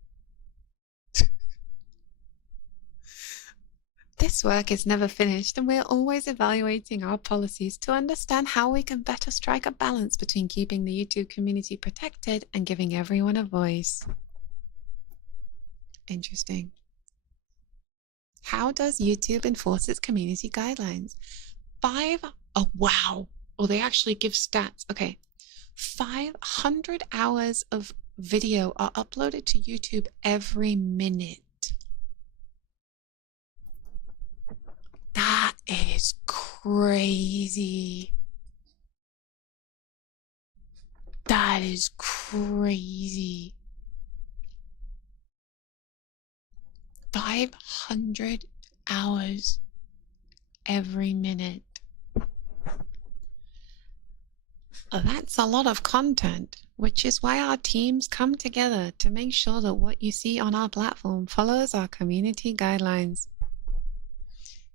This work is never finished, and we're always evaluating our policies to understand how we can better strike a balance between keeping the YouTube community protected and giving everyone a voice. Interesting. How does YouTube enforce its community guidelines? Oh, wow. Oh, they actually give stats. Okay. 500 hours of video are uploaded to YouTube every minute. That is crazy. That is crazy. 500 hours every minute. That's a lot of content, which is why our teams come together to make sure that what you see on our platform follows our community guidelines.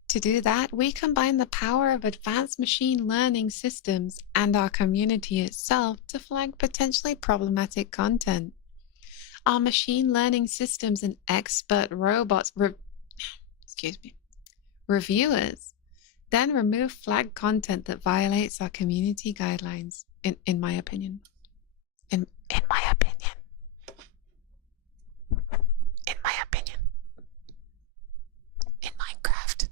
To do that, we combine the power of advanced machine learning systems and our community itself to flag potentially problematic content. Our machine learning systems and expert robots, reviewers, then remove flagged content that violates our community guidelines, in my opinion. In my opinion. In my opinion. In Minecraft.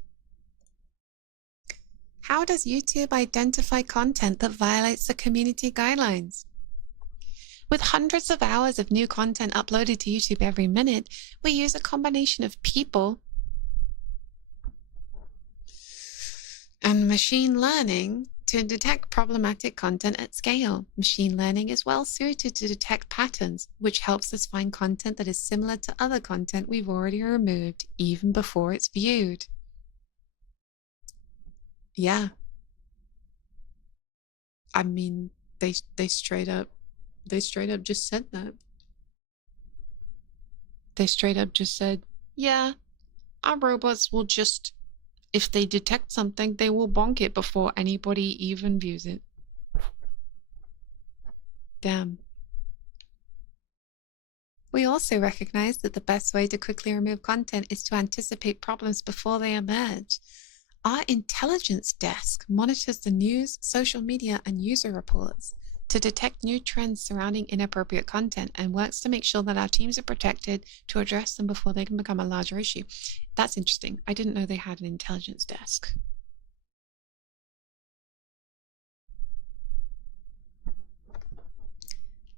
How does YouTube identify content that violates the community guidelines? With hundreds of hours of new content uploaded to YouTube every minute, we use a combination of people and machine learning to detect problematic content at scale. Machine learning is well suited to detect patterns, which helps us find content that is similar to other content we've already removed, even before it's viewed. Yeah. I mean, they straight up just said that. They straight up just said, yeah, our robots will just, if they detect something, they will bonk it before anybody even views it. Damn. We also recognize that the best way to quickly remove content is to anticipate problems before they emerge. Our intelligence desk monitors the news, social media, and user reports to detect new trends surrounding inappropriate content and works to make sure that our teams are protected to address them before they can become a larger issue. That's interesting. I didn't know they had an intelligence desk.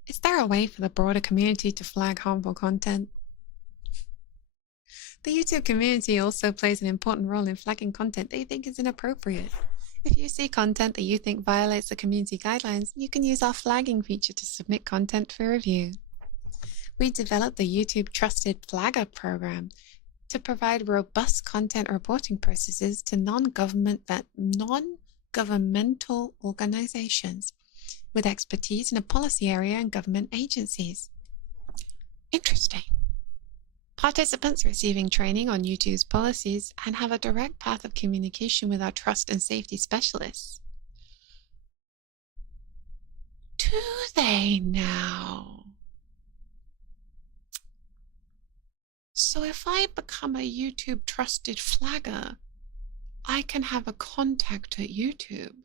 Is there a way for the broader community to flag harmful content? The YouTube community also plays an important role in flagging content they think is inappropriate. If you see content that you think violates the community guidelines, you can use our flagging feature to submit content for review. We developed the YouTube Trusted Flagger program to provide robust content reporting processes to non-governmental organizations with expertise in a policy area and government agencies. Interesting. Participants receiving training on YouTube's policies and have a direct path of communication with our trust and safety specialists. Do they now? So if I become a YouTube trusted flagger, I can have a contact at YouTube.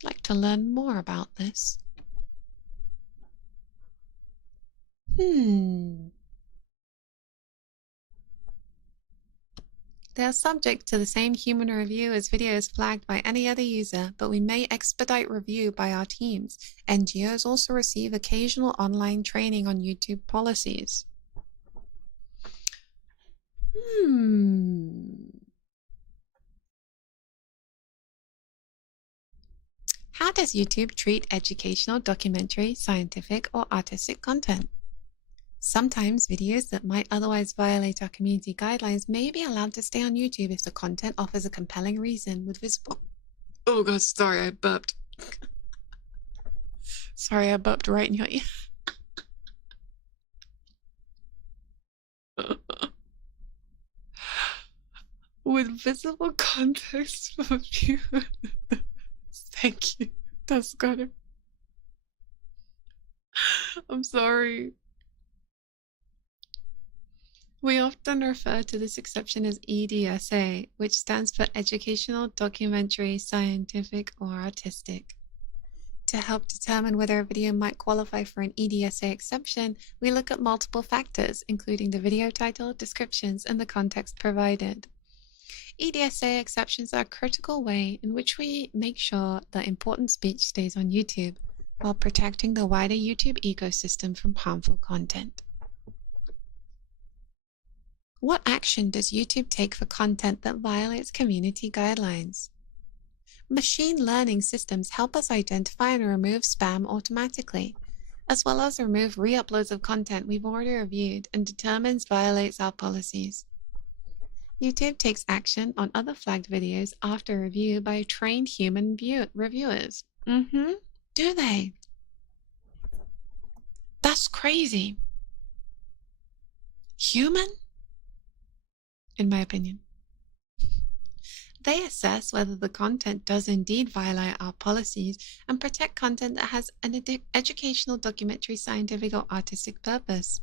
I'd like to learn more about this. They are subject to the same human review as videos flagged by any other user, but we may expedite review by our teams. NGOs also receive occasional online training on YouTube policies. How does YouTube treat educational, documentary, scientific, or artistic content? Sometimes videos that might otherwise violate our community guidelines may be allowed to stay on YouTube if the content offers a compelling reason with visible... Oh god, sorry, I burped. Sorry, I burped right in your ear. With visible context for viewers. Thank you. That's got it. I'm sorry. We often refer to this exception as EDSA, which stands for Educational, Documentary, Scientific, or Artistic. To help determine whether a video might qualify for an EDSA exception, we look at multiple factors, including the video title, descriptions, and the context provided. EDSA exceptions are a critical way in which we make sure that important speech stays on YouTube, while protecting the wider YouTube ecosystem from harmful content. What action does YouTube take for content that violates community guidelines? Machine learning systems help us identify and remove spam automatically, as well as remove re-uploads of content we've already reviewed and determines violates our policies. YouTube takes action on other flagged videos after review by trained human reviewers. Do they? That's crazy. Human? In my opinion. They assess whether the content does indeed violate our policies and protect content that has an educational, documentary, scientific, or artistic purpose.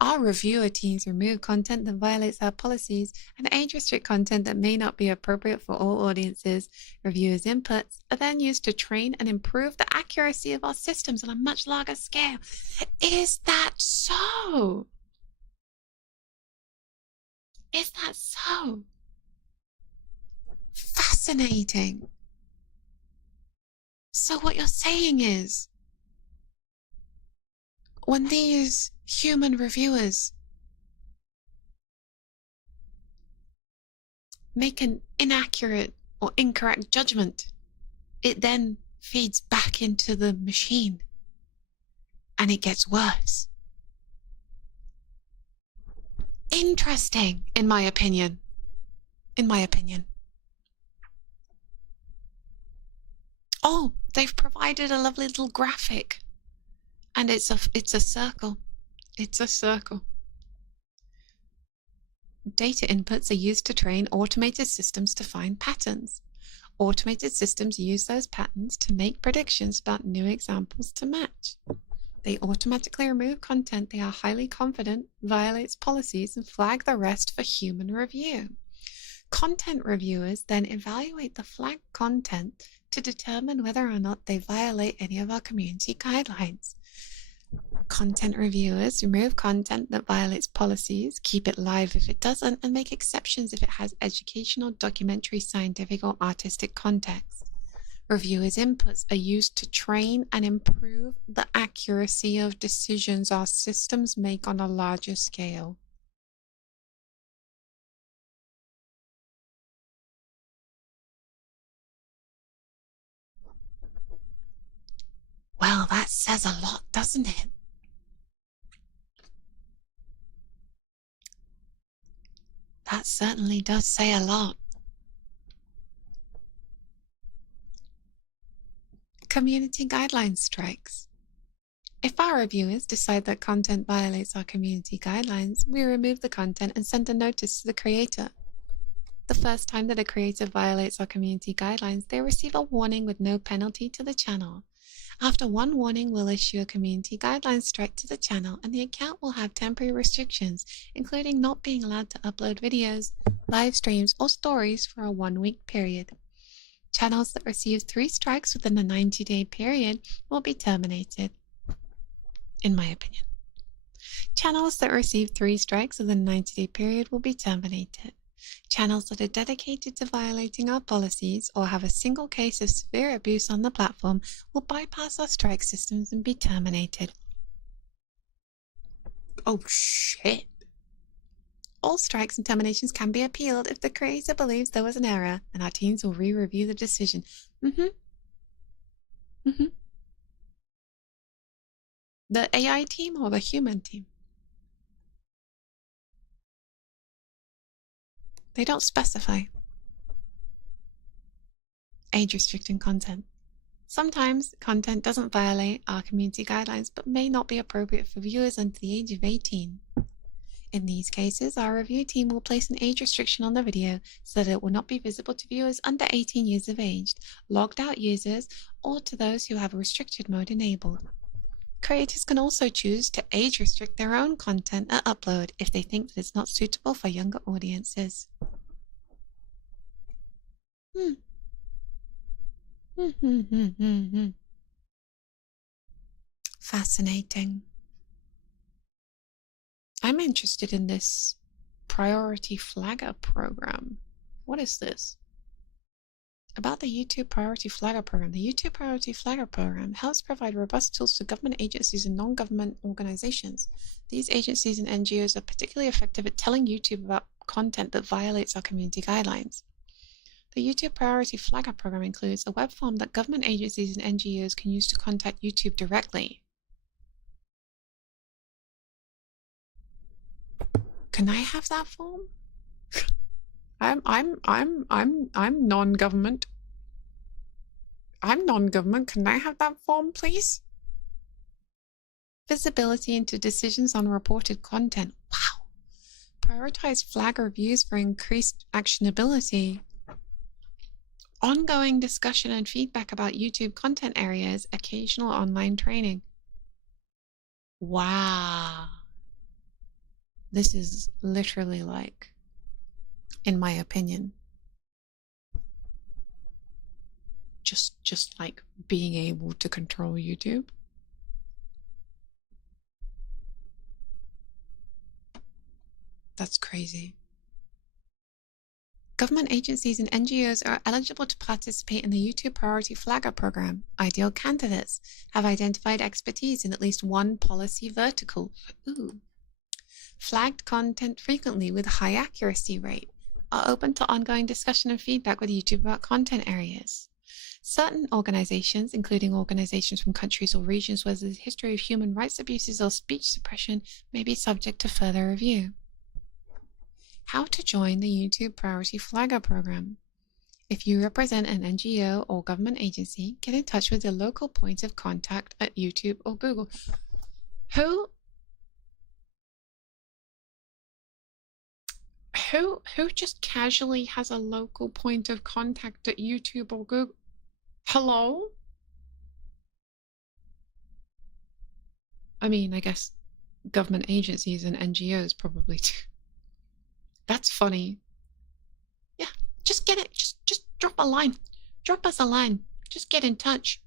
Our reviewer teams remove content that violates our policies and age restrict content that may not be appropriate for all audiences. Reviewers' inputs are then used to train and improve the accuracy of our systems on a much larger scale. Is that so? Is that so? Fascinating. So what you're saying is, when these human reviewers make an inaccurate or incorrect judgment, it then feeds back into the machine and it gets worse. Interesting, in my opinion. Oh, they've provided a lovely little graphic. And it's a circle. It's a circle. Data inputs are used to train automated systems to find patterns. Automated systems use those patterns to make predictions about new examples to match. They automatically remove content they are highly confident violates policies and flag the rest for human review. Content reviewers then evaluate the flagged content to determine whether or not they violate any of our community guidelines. Content reviewers remove content that violates policies, keep it live if it doesn't, and make exceptions if it has educational, documentary, scientific, or artistic context. Reviewers' inputs are used to train and improve the accuracy of decisions our systems make on a larger scale. Well, that says a lot, doesn't it? That certainly does say a lot. Community guidelines strikes. If our reviewers decide that content violates our community guidelines, we remove the content and send a notice to the creator. The first time that a creator violates our community guidelines, they receive a warning with no penalty to the channel. After one warning, we'll issue a community guidelines strike to the channel, and the account will have temporary restrictions, including not being allowed to upload videos, live streams, or stories for a 1-week period. Channels that receive 3 strikes within a 90-day period will be terminated, in my opinion. Channels that receive 3 strikes within a 90-day period will be terminated. Channels that are dedicated to violating our policies or have a single case of severe abuse on the platform will bypass our strike systems and be terminated. Oh shit. All strikes and terminations can be appealed if the creator believes there was an error, and our teams will re-review the decision. The AI team or the human team? They don't specify. Age restricting content. Sometimes content doesn't violate our community guidelines but may not be appropriate for viewers under the age of 18. In these cases, our review team will place an age restriction on the video so that it will not be visible to viewers under 18 years of age, logged out users, or to those who have a restricted mode enabled. Creators can also choose to age restrict their own content at upload if they think that it's not suitable for younger audiences. Fascinating. I'm interested in this priority flagger program. What is this? About the YouTube Priority Flagger Program. The YouTube Priority Flagger Program helps provide robust tools to government agencies and non-government organizations. These agencies and NGOs are particularly effective at telling YouTube about content that violates our community guidelines. The YouTube Priority Flagger Program includes a web form that government agencies and NGOs can use to contact YouTube directly. Can I have that form? I'm non-government. I'm non-government. Can I have that form, please? Visibility into decisions on reported content. Wow. Prioritize flag reviews for increased actionability. Ongoing discussion and feedback about YouTube content areas. Occasional online training. Wow. This is literally like, in my opinion, just like being able to control YouTube. That's crazy. Government agencies and NGOs are eligible to participate in the YouTube Priority Flagger Program. Ideal candidates have identified expertise in at least one policy vertical. Ooh. Flagged content frequently with high accuracy rate, are open to ongoing discussion and feedback with YouTube about content areas. Certain organizations, including organizations from countries or regions where there's a history of human rights abuses or speech suppression, may be subject to further review. How to join the YouTube Priority Flagger Program. If you represent an NGO or government agency, get in touch with the local point of contact at YouTube or Google. Who just casually has a local point of contact at YouTube or Google? Hello? I mean, I guess government agencies and NGOs probably too. That's funny. Yeah, just get it. Just drop a line. Drop us a line. Just get in touch.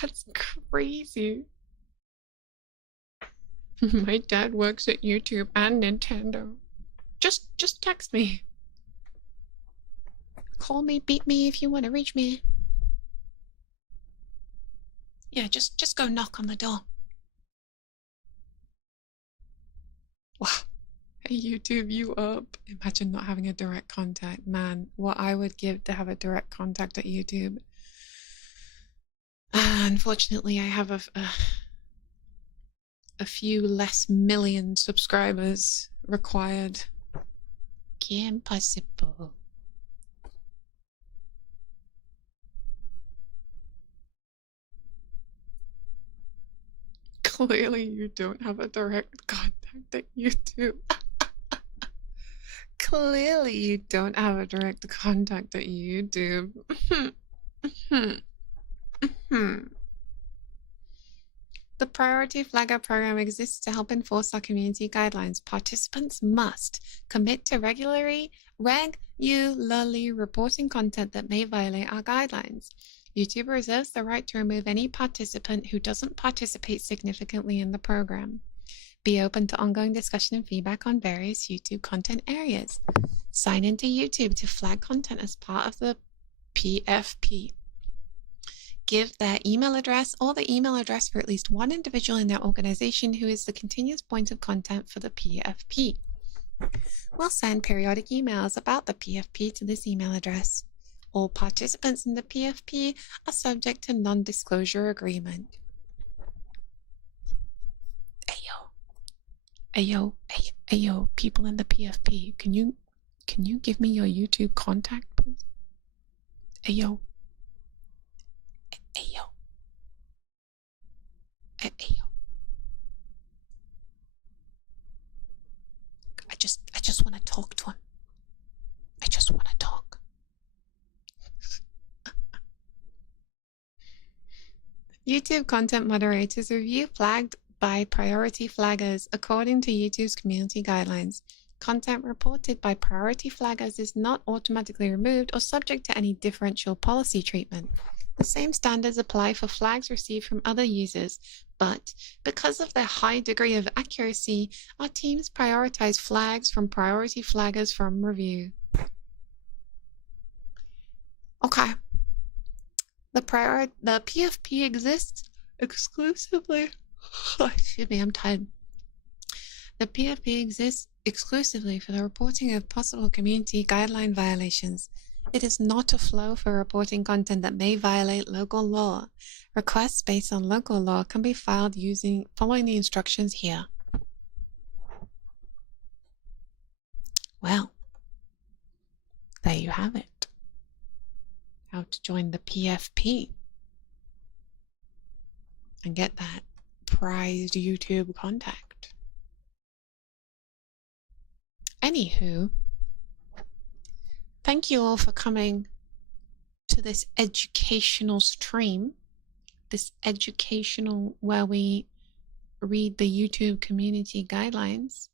That's crazy. My dad works at YouTube and Nintendo. Just text me. Call me, beat me if you want to reach me. Yeah, just go knock on the door. Wow. Hey YouTube, you up? Imagine not having a direct contact. Man, what I would give to have a direct contact at YouTube. Unfortunately, I have a few less million subscribers required. Que impossible. Clearly you don't have a direct contact at YouTube. Clearly you don't have a direct contact at YouTube. The Priority Flagger Program exists to help enforce our community guidelines. Participants must commit to regularly reporting content that may violate our guidelines. YouTube reserves the right to remove any participant who doesn't participate significantly in the program. Be open to ongoing discussion and feedback on various YouTube content areas. Sign into YouTube to flag content as part of the PFP. Give their email address or the email address for at least one individual in their organization who is the continuous point of contact for the PFP. We'll send periodic emails about the PFP to this email address. All participants in the PFP are subject to non-disclosure agreement. Ayo, people in the PFP, can you give me your YouTube contact, please? Ayo. I just want to talk to him. I just want to talk. YouTube content moderators review flagged by priority flaggers according to YouTube's community guidelines. Content reported by priority flaggers is not automatically removed or subject to any differential policy treatment. The same standards apply for flags received from other users, but because of their high degree of accuracy, our teams prioritize flags from priority flaggers from review. Okay. The PFP exists exclusively. Excuse me, I'm tired. The PFP exists exclusively for the reporting of possible community guideline violations. It is not a flow for reporting content that may violate local law. Requests based on local law can be filed following the instructions here. Well, there you have it. How to join the PFP and get that prized YouTube contact. Anywho, thank you all for coming to this educational stream, this educational where we read the YouTube community guidelines.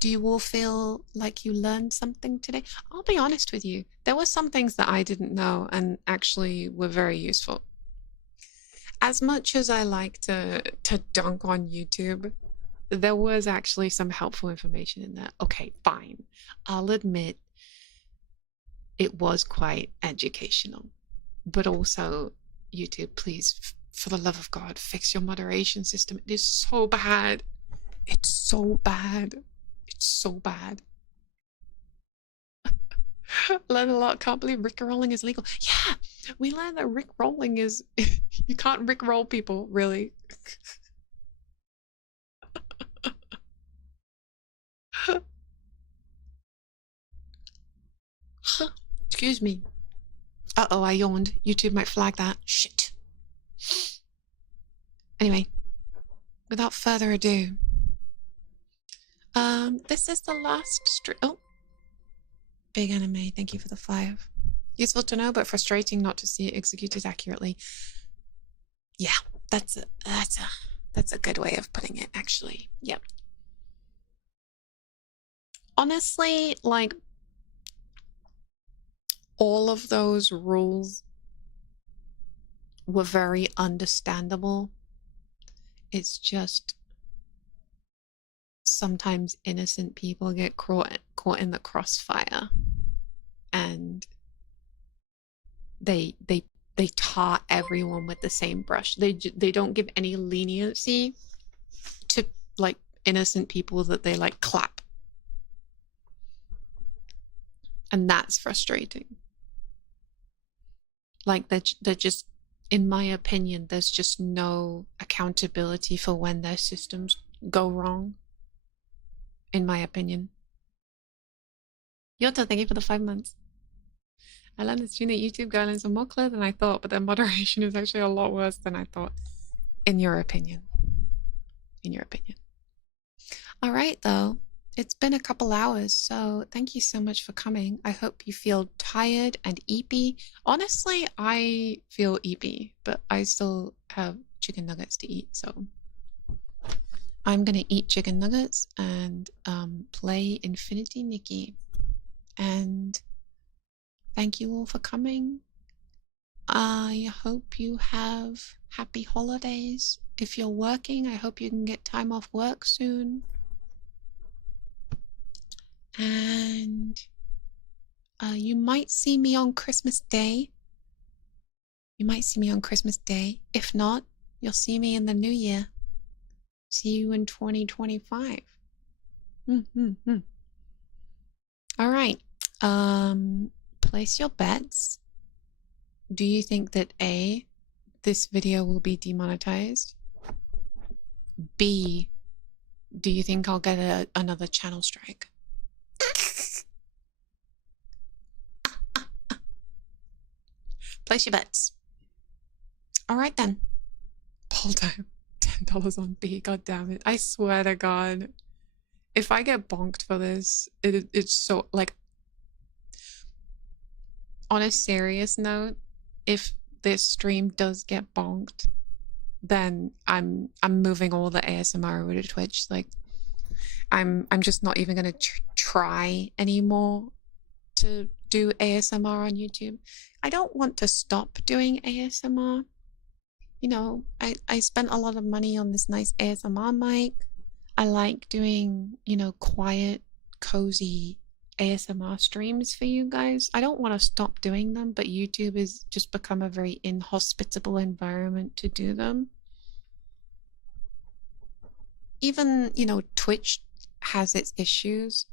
Do you all feel like you learned something today? I'll be honest with you, there were some things that I didn't know and actually were very useful. As much as I like to dunk on YouTube, there was actually some helpful information in there. Okay, fine. I'll admit it was quite educational. But also, YouTube, please, for the love of God, fix your moderation system. It is so bad. It's so bad. It's so bad. Learned a lot. Can't believe Rickrolling is legal. Yeah, we learned that Rickrolling is... you can't Rickroll people, really. Excuse me. Uh-oh, I yawned. YouTube might flag that. Shit. Anyway, without further ado, this is the last stream. Oh, Big Anime, thank you for the 5. Useful to know, but frustrating not to see it executed accurately. Yeah, that's a good way of putting it, actually. Yep. Honestly, like, all of those rules were very understandable. It's just sometimes innocent people get caught in the crossfire, and they tar everyone with the same brush. They don't give any leniency to like innocent people that they like clap, and that's frustrating. Like they're just, in my opinion, there's just no accountability for when their systems go wrong, in my opinion. Yoto, thank you for the 5 months. I learned this stream that YouTube guidelines are more clear than I thought, but their moderation is actually a lot worse than I thought. In your opinion. In your opinion. All right, though. It's been a couple hours, so thank you so much for coming. I hope you feel tired and eepy. Honestly, I feel eepy, but I still have chicken nuggets to eat, so I'm gonna eat chicken nuggets and play Infinity Nikki. And thank you all for coming. I hope you have happy holidays. If you're working, I hope you can get time off work soon. And you might see me on Christmas Day. You might see me on Christmas Day. If not, you'll see me in the new year. See you in 2025. All right. Place your bets. Do you think that A, this video will be demonetized? B, do you think I'll get another channel strike? Place your bets. All right then. Poll time. $10 on B. God damn it. I swear to God. If I get bonked for this, it's so, like, on a serious note, if this stream does get bonked, then I'm moving all the ASMR over to Twitch. Like, I'm just not even gonna try anymore to do ASMR on YouTube. I don't want to stop doing ASMR. You know, I spent a lot of money on this nice ASMR mic. I like doing, you know, quiet, cozy ASMR streams for you guys. I don't want to stop doing them, but YouTube has just become a very inhospitable environment to do them. Even, you know, Twitch has its issues.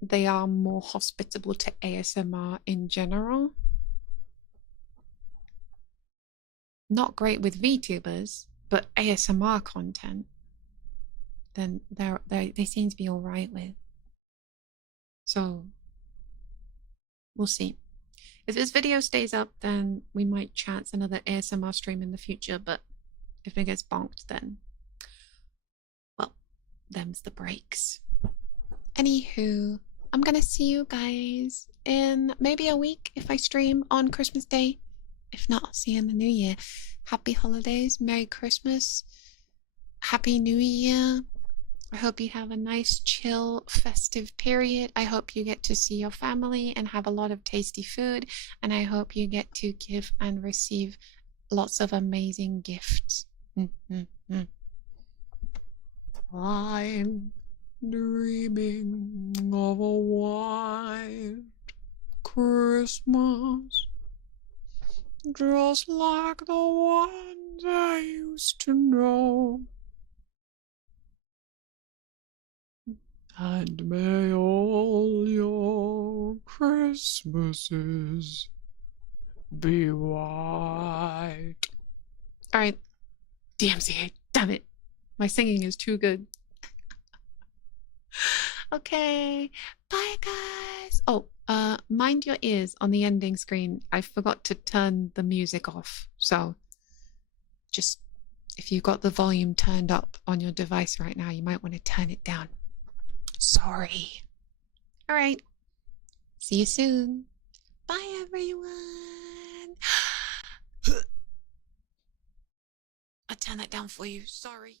They are more hospitable to ASMR in general. Not great with VTubers, but ASMR content, then they seem to be all right with. So we'll see. If this video stays up, then we might chance another ASMR stream in the future, but if it gets bonked, then, well, them's the breaks. Anywho, I'm gonna see you guys in maybe a week if I stream on Christmas Day. If not, I'll see you in the new year. Happy holidays, Merry Christmas, Happy New Year. I hope you have a nice, chill, festive period. I hope you get to see your family and have a lot of tasty food. And I hope you get to give and receive lots of amazing gifts. I'm dreaming of a white Christmas, just like the ones I used to know. And may all your Christmases be white. Alright, DMCA, damn it. My singing is too good. Okay, bye guys. Oh, mind your ears on the ending screen. I forgot to turn the music off. So just, if you've got the volume turned up on your device right now, you might want to turn it down. Sorry. All right. See you soon. Bye, everyone. I'll turn that down for you. Sorry.